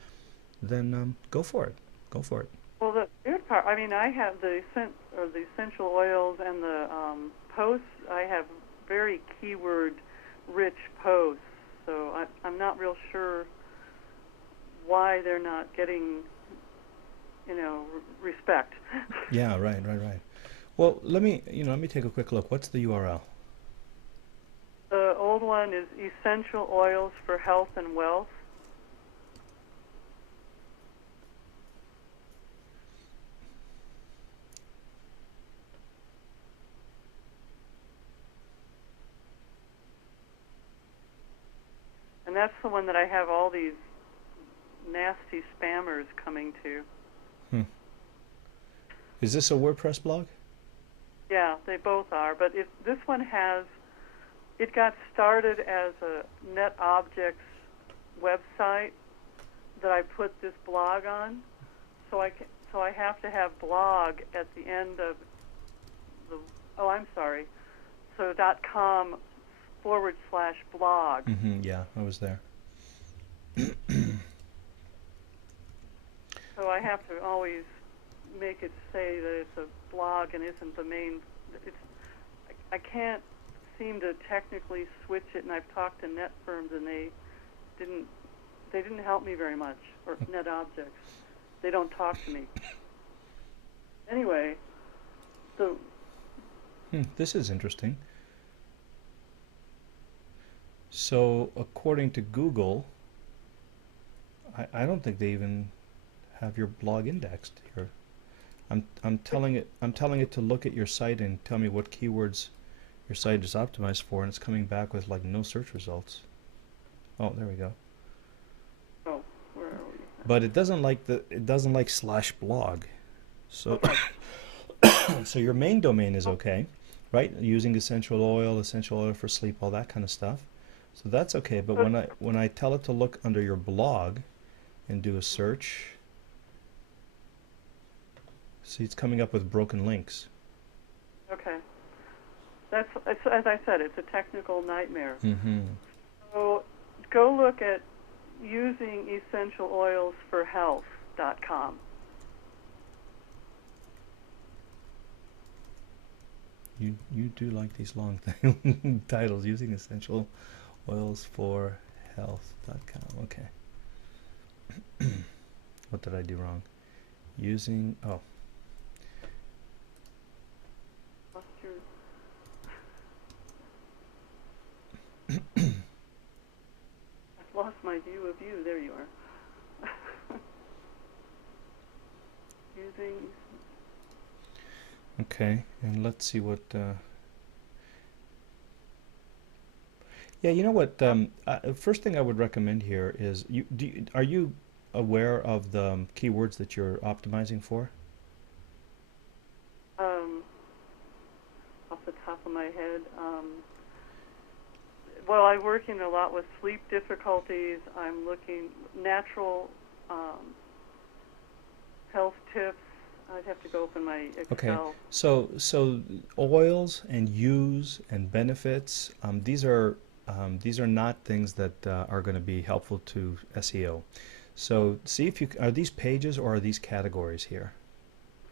then go for it. Go for it. Well, the good part, I mean, I have the essential oils and the posts. I have very keyword-rich posts, so I'm not real sure why they're not getting, respect. Yeah, right. Well, let me take a quick look. What's the URL? The old one is Essential Oils for Health and Wealth. And that's the one that I have all these nasty spammers coming to. Is this a WordPress blog? Yeah, they both are. But this one it got started as a NetObjects website that I put this blog on. So I have to have blog at the end of the. Oh, I'm sorry. So .com/blog. Yeah, I was there. So I have to always make it say that it's a blog and isn't the main. I can't seem to technically switch it, and I've talked to net firms, and they didn't help me very much, or NetObjects. They don't talk to me. Anyway, so. This is interesting. So according to Google, I don't think they even have your blog indexed here. I'm telling it to look at your site and tell me what keywords your site is optimized for, and it's coming back with like no search results. Oh, there we go. Oh, where are we? But it doesn't like /blog. So so your main domain is okay, right? Using essential oil for sleep, all that kind of stuff. So that's okay, but when I tell it to look under your blog and do a search, see, it's coming up with broken links. Okay. That's, as I said, it's a technical nightmare. So go look at using essential oils for health.com. You do like these long titles. Using essential oils for health.com. Okay. What did I do wrong? Using I've lost my view of you. There you are. Using. Okay, and let's see what. Yeah, you know what? First thing I would recommend here is are you aware of the keywords that you're optimizing for? Off the top of my head, well, I'm working a lot with sleep difficulties. I'm looking natural health tips. I'd have to go open my Okay, Excel. so oils and use and benefits, these are not things that are going to be helpful to SEO. So see if you are these pages or are these categories here?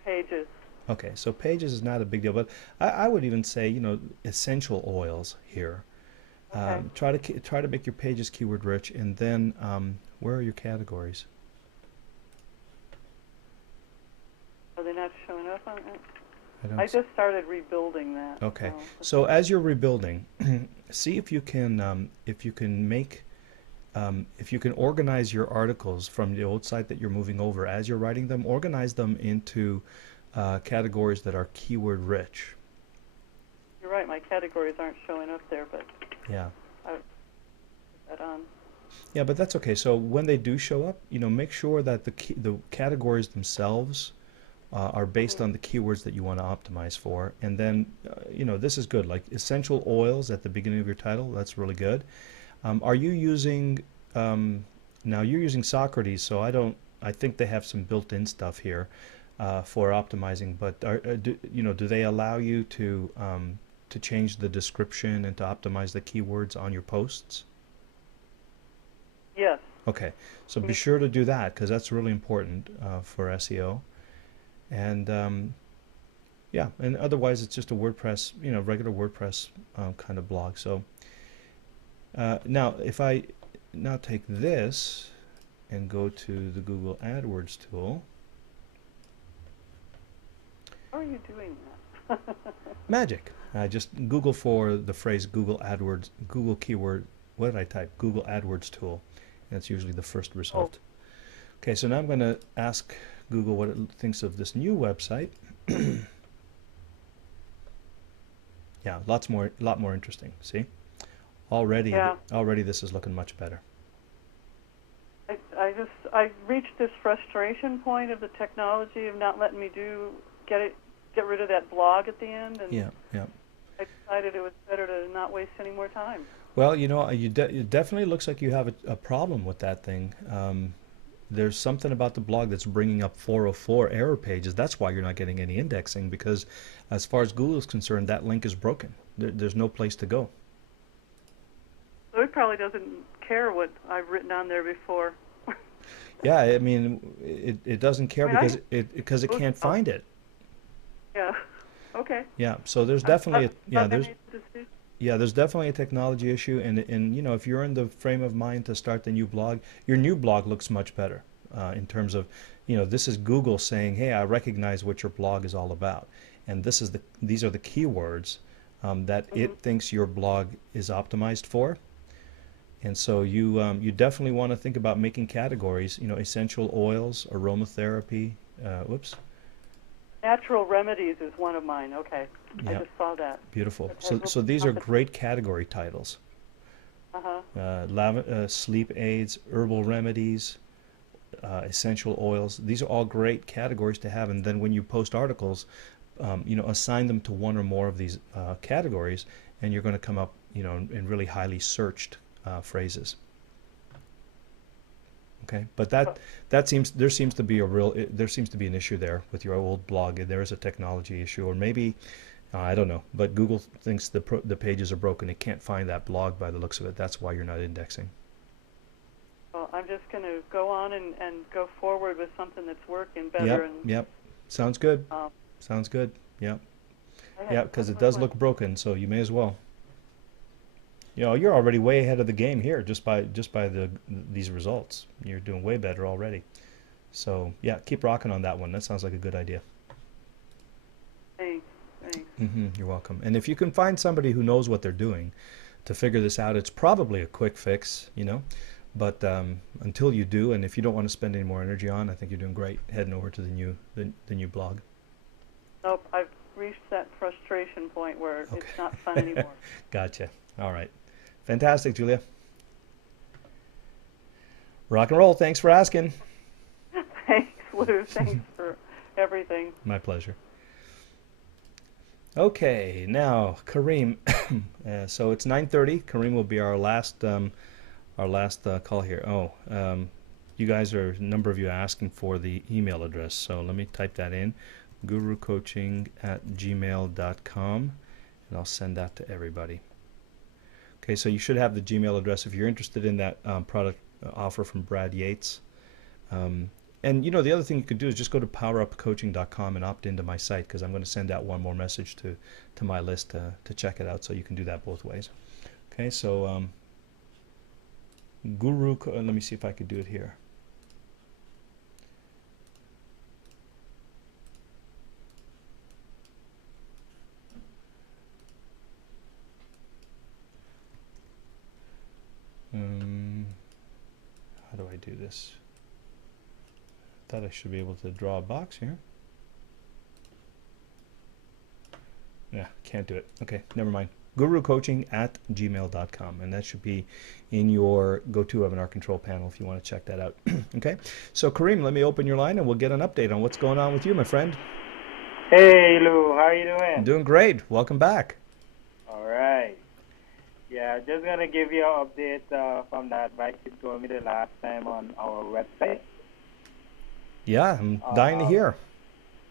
Pages. Okay, so pages is not a big deal, but I would even say, you know, essential oils here. Okay. Try to make your pages keyword rich, and then where are your categories? Are they not showing up on it? I don't I s- just started rebuilding that. Okay, So so as you're rebuilding, see if you can make if you can organize your articles from the old site that you're moving over as you're writing them, organize them into categories that are keyword rich. you're right. My categories aren't showing up there, but Yeah. I would put that on. Yeah, but that's okay. So when they do show up, you know, make sure that the categories themselves are based on the keywords that you want to optimize for. And then, you know, this is good. Like essential oils at the beginning of your title, that's really good. Are you using, now you're using Socrates, so I think they have some built-in stuff here for optimizing, but you know, do they allow you to change the description and to optimize the keywords on your posts? Yes. Okay, so be sure to do that because that's really important for SEO. And yeah, and otherwise it's just a WordPress, you know, regular WordPress kind of blog. So now if I now take this and go to the Google AdWords tool, How are you doing that? magic. I just Google for the phrase Google AdWords, Google keyword, what did I type? Google AdWords tool. And that's usually the first result. Okay, so now I'm going to ask Google what it thinks of this new website. Yeah, lot more interesting. See, already, Yeah. already this is looking much better. I reached this frustration point of the technology of not letting me get rid of that blog at the end, and Yeah, yeah. I decided it was better to not waste any more time. Well, you know, it definitely looks like you have a problem with that thing. There's something about the blog that's bringing up 404 error pages. That's why you're not getting any indexing, because as far as Google is concerned, that link is broken. There's no place to go. So it probably doesn't care what I've written on there before. Yeah, I mean, it doesn't care I mean, because it can't find it. Yeah. Okay. Yeah, so there's definitely I made the decision. there's definitely a technology issue, and you know, if you're in the frame of mind to start the new blog, your new blog looks much better in terms of, you know, this is Google saying, hey, I recognize what your blog is all about, and these are the keywords that it thinks your blog is optimized for. And so you definitely want to think about making categories, you know, essential oils, aromatherapy, whoops, Natural remedies is one of mine. Okay. I yeah, just saw that. beautiful. Okay, So these are great category titles. Uh-huh. Sleep aids, herbal remedies, essential oils. These are all great categories to have. And then when you post articles, you know, assign them to one or more of these categories, and you're going to come up, you know, in really highly searched phrases. Okay, but there seems to be there seems to be an issue there with your old blog. There is a technology issue, or maybe I don't know. But Google thinks the pages are broken. It can't find that blog by the looks of it. That's why you're not indexing. Well, I'm just going to go on and go forward with something that's working better. Yep, And yep. Sounds good. um, Sounds good. Yep. I had Yeah, because one it more does look broken, so you may as well. You know, you're already way ahead of the game here just by these results. You're doing way better already. So yeah, keep rocking on that one. That sounds like a good idea. Thanks. You're welcome. And if you can find somebody who knows what they're doing to figure this out, it's probably a quick fix, you know. But until you do, and if you don't want to spend any more energy on, I think you're doing great heading over to the new blog. Nope, I've reached that frustration point where Okay. it's not fun anymore. Gotcha. All right. Fantastic, Julia. Rock and roll. Thanks for asking. Lou. Thanks for everything. My pleasure. Okay, now Kareem. So it's 9:30. Kareem will be our last call here. Oh, you guys are a number of you asking for the email address. So let me type that in, gurucoaching@gmail.com, and I'll send that to everybody. Okay, so you should have the Gmail address if you're interested in that product offer from Brad Yates. And you know, the other thing you could do is just go to powerupcoaching.com and opt into my site, because I'm going to send out one more message to my list to check it out, so you can do that both ways. Okay, so let me see if I could do it here. How do I do this? Thought I should be able to draw a box here. Yeah, can't do it. Okay, never mind. gurucoaching@gmail.com, and that should be in your GoToWebinar control panel if you want to check that out. Okay, so Kareem, let me open your line and we'll get an update on what's going on with you, my friend. Hey Lou, how are you doing? I'm doing great. Welcome back. All right. Yeah, just gonna give you an update from the advice you told me the last time on our website. Yeah, I'm dying to hear.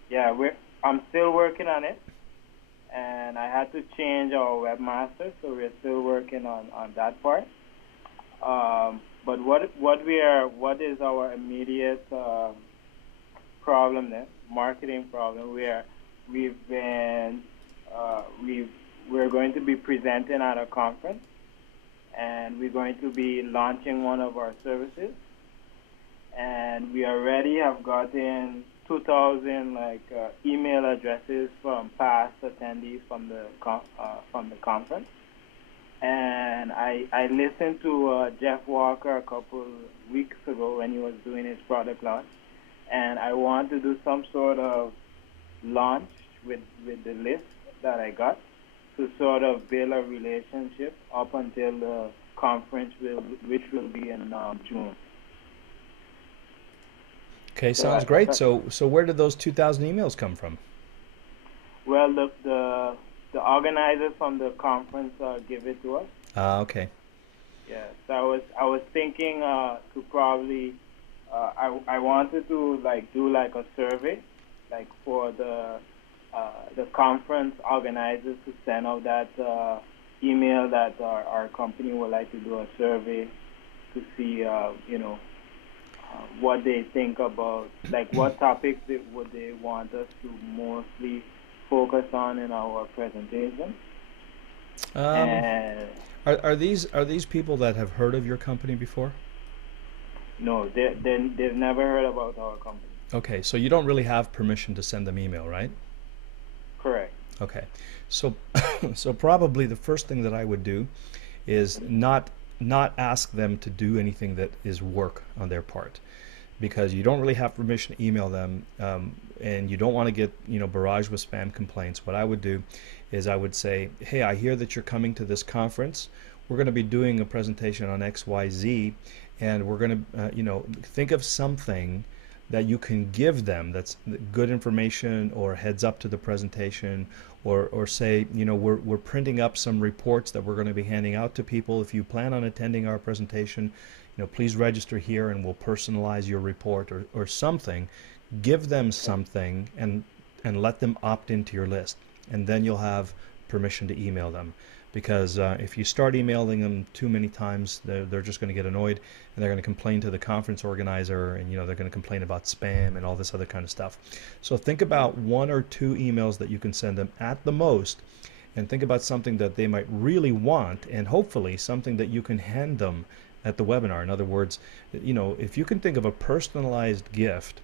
Yeah, I'm still working on it, and I had to change our webmaster, so we're still working on that part. But what is our immediate problem there? Marketing problem. We're going to be presenting at a conference, and we're going to be launching one of our services. And we already have gotten 2,000 email addresses from past attendees from the conference. And I listened to Jeff Walker a couple weeks ago when he was doing his product launch, and I want to do some sort of launch with the list that I got to sort of build a relationship up until the conference, which will be in June. Okay, sounds great. So where did those 2,000 emails come from? Well, the organizers from the conference give it to us. Okay. Yeah. So I was thinking to probably I wanted to do a survey, for the conference organizers to send out that email that our company would like to do a survey to see what they think about, what topics would they want us to mostly focus on in our presentation. Are these people that have heard of your company before? No, they've never heard about our company. Okay, so you don't really have permission to send them email, right? Correct. Okay, so so probably the first thing that I would do is not ask them to do anything that is work on their part, because you don't really have permission to email them, and you don't want to get barraged with spam complaints. What I would do is I would say, hey, I hear that you're coming to this conference. We're going to be doing a presentation on XYZ, and we're going to think of something that you can give them that's good information or heads up to the presentation, or say, we're printing up some reports that we're going to be handing out to people. If you plan on attending our presentation, please register here and we'll personalize your report, or something. Give them something and let them opt into your list, and then you'll have permission to email them. Because if you start emailing them too many times, they're just going to get annoyed, and they're going to complain to the conference organizer, and they're going to complain about spam and all this other kind of stuff. So think about 1 or 2 emails that you can send them at the most, and think about something that they might really want, and hopefully something that you can hand them at the webinar. In other words, if you can think of a personalized gift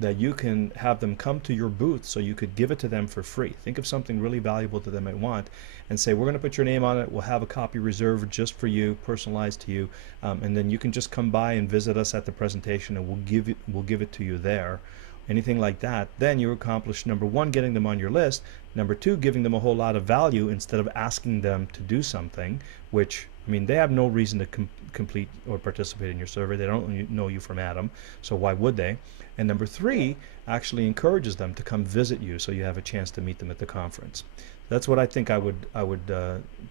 that you can have them come to your booth, so you could give it to them for free. Think of something really valuable that they might want, and say, we're going to put your name on it, we'll have a copy reserved just for you, personalized to you, and then you can just come by and visit us at the presentation, and we'll give it to you there. anything like that, then you accomplish number one, getting them on your list, number two, giving them a whole lot of value instead of asking them to do something, which, I mean, they have no reason to complete or participate in your survey. They don't know you from Adam, so why would they? And number three, actually encourages them to come visit you, so you have a chance to meet them at the conference. That's what I think I would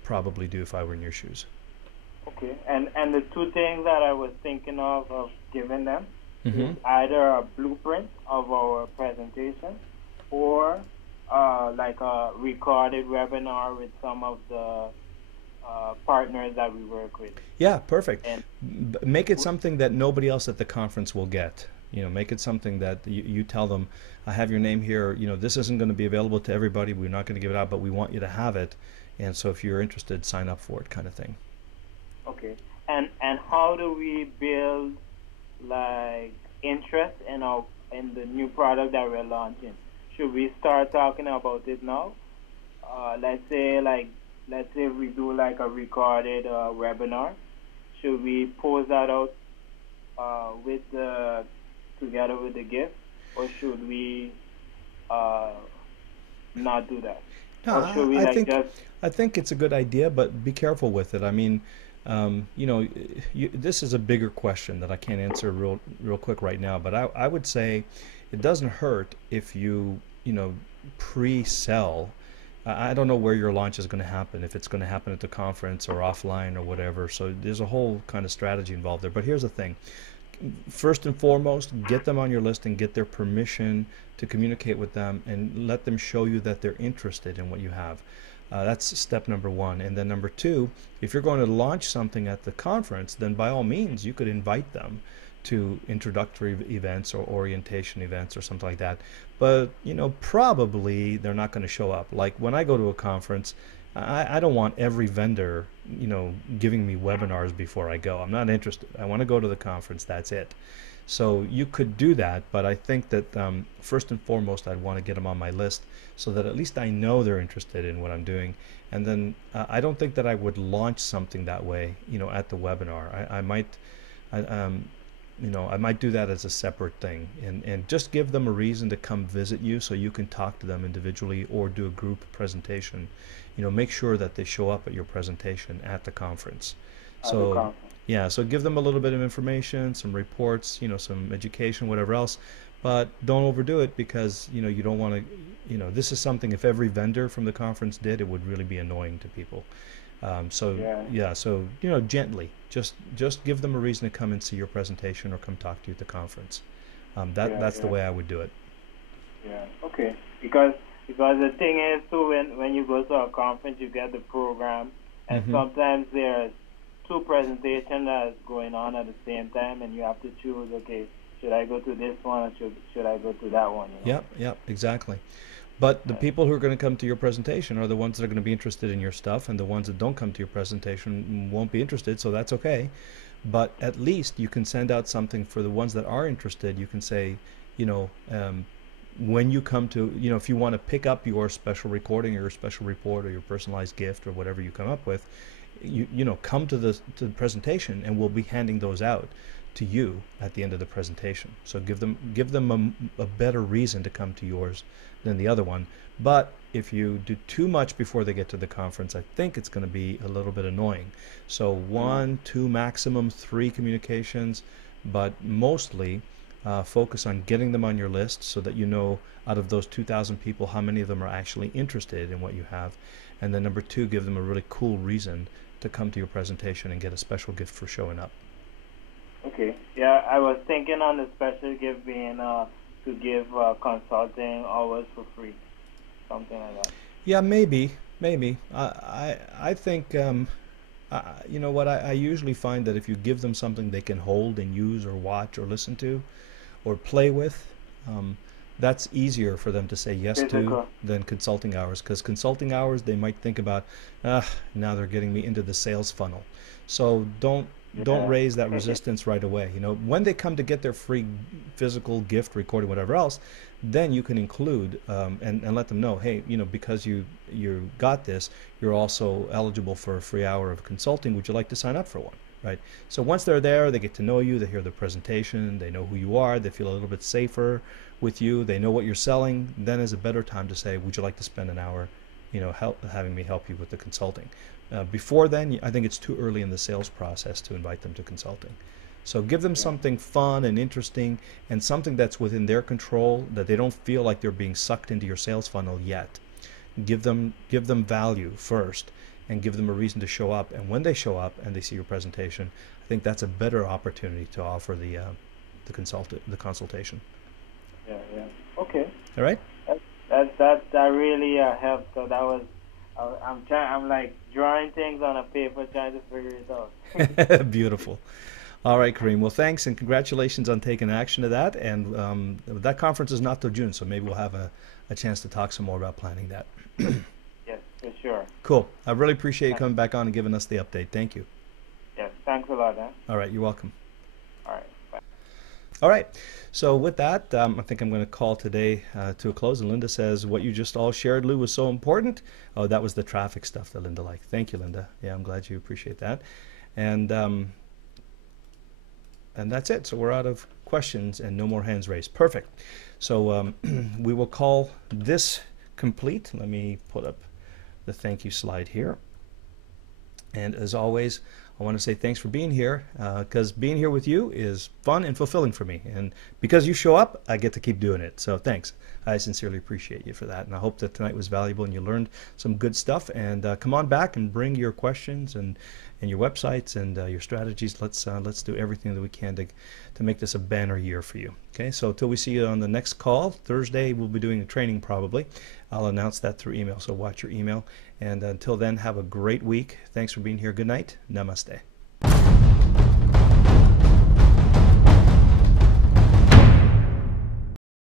probably do if I were in your shoes. Okay, and the two things that I was thinking of giving them Mm-hmm. is either a blueprint of our presentation or like a recorded webinar with some of the partners that we work with. Yeah, perfect. And Make it something that nobody else at the conference will get. You know, make it something that you tell them, I have your name here, you know, this isn't going to be available to everybody, we're not going to give it out, but we want you to have it, and so if you're interested, sign up for it, kind of thing. okay, and how do we build like interest in the new product that we're launching? Should we start talking about it now? Let's say we do like a recorded webinar. Should we post that out together with the gift, or should we not do that? No, Or should we I think it's a good idea, but be careful with it. I mean, you know, this is a bigger question that I can't answer real quick right now, but I would say it doesn't hurt if you know, pre-sell. I don't know where your launch is going to happen, if it's going to happen at the conference or offline or whatever, so there's a whole kind of strategy involved there. But here's the thing. First and foremost, get them on your list and get their permission to communicate with them and let them show you that they're interested in what you have. That's step number one. And then number two, if you're going to launch something at the conference, then by all means you could invite them to introductory events or orientation events or something like that. But you know, probably they're not going to show up. Like when I go to a conference, I don't want every vendor, you know, giving me webinars before I go. I'm not interested. I want to go to the conference. That's it. So you could do that, but I think that first and foremost, I'd want to get them on my list so that at least I know they're interested in what I'm doing. And then I don't think that I would launch something that way, you know, at the webinar. I might, you know, I might do that as a separate thing, and just give them a reason to come visit you so you can talk to them individually or do a group presentation. You know, make sure that they show up at your presentation at the conference. So yeah, so give them a little bit of information, some reports, you know, some education, whatever else, but don't overdo it, because you know, you don't want to, you know, this is something, if every vendor from the conference did, it would really be annoying to people. So yeah, so you know, gently, just give them a reason to come and see your presentation or come talk to you at the conference. That's the way I would do it. Yeah. Okay. Because the thing is too, when you go to a conference, you get the program, and sometimes there's two presentations that's going on at the same time, and you have to choose. Okay, should I go to this one or should I go to that one? You know? Yep, exactly. But the people who are going to come to your presentation are the ones that are going to be interested in your stuff, and the ones that don't come to your presentation won't be interested, so that's okay. But at least you can send out something for the ones that are interested. You can say, you know, when you come to, you know, if you want to pick up your special recording or your special report or your personalized gift or whatever you come up with, you know, come to the presentation, and we'll be handing those out to you at the end of the presentation. So give them a better reason to come to yours than the other one. But if you do too much before they get to the conference, I think it's going to be a little bit annoying. So 1, 2, maximum 3 communications, but mostly focus on getting them on your list so that you know out of those 2,000 people how many of them are actually interested in what you have. And then number 2, give them a really cool reason to come to your presentation and get a special gift for showing up. Okay. Yeah, I was thinking on the special gift being to give consulting hours for free, something like that. Yeah, maybe. I think, you know what, I usually find that if you give them something they can hold and use or watch or listen to or play with, that's easier for them to say yes to than consulting hours, because consulting hours they might think about, now they're getting me into the sales funnel. So don't raise that resistance right away. You know, when they come to get their free physical gift, recording, whatever else, then you can include and let them know, hey, you know, because you got this, you're also eligible for a free hour of consulting. Would you like to sign up for one? right? So once they're there, they get to know you, they hear the presentation, they know who you are, they feel a little bit safer with you, they know what you're selling. Then is a better time to say, would you like to spend an hour, having me help you with the consulting? Before then, I think it's too early in the sales process to invite them to consulting. So give them something fun and interesting and something that's within their control, that they don't feel like they're being sucked into your sales funnel yet. Give them value first and give them a reason to show up. And when they show up and they see your presentation, I think that's a better opportunity to offer the consultation. Yeah. Okay. All right. That really helped. So that was, I'm like drawing things on a paper, trying to figure it out. Beautiful. All right, Kareem. Well, thanks and congratulations on taking action to that. And that conference is not till June, so maybe we'll have a chance to talk some more about planning that. Yes, for sure. Cool. I really appreciate you coming back on and giving us the update. Thank you. Yes, thanks a lot. All right, you're welcome. All right, bye. All right. So with that, I think I'm going to call today to a close. And Linda says, what you just all shared, Lou, was so important. Oh, that was the traffic stuff that Linda liked. Thank you, Linda. Yeah, I'm glad you appreciate that. And that's it. So we're out of questions and no more hands raised. Perfect. So we will call this complete. Let me put up the thank you slide here. And as always, I want to say thanks for being here, because being here with you is fun and fulfilling for me. And because you show up, I get to keep doing it. So thanks. I sincerely appreciate you for that. And I hope that tonight was valuable and you learned some good stuff. And come on back and bring your questions and your websites and your strategies. Let's do everything that we can to make this a banner year for you. Okay, so till we see you on the next call, Thursday, we'll be doing a training probably. I'll announce that through email, so watch your email. And until then, have a great week. Thanks for being here. Good night. Namaste.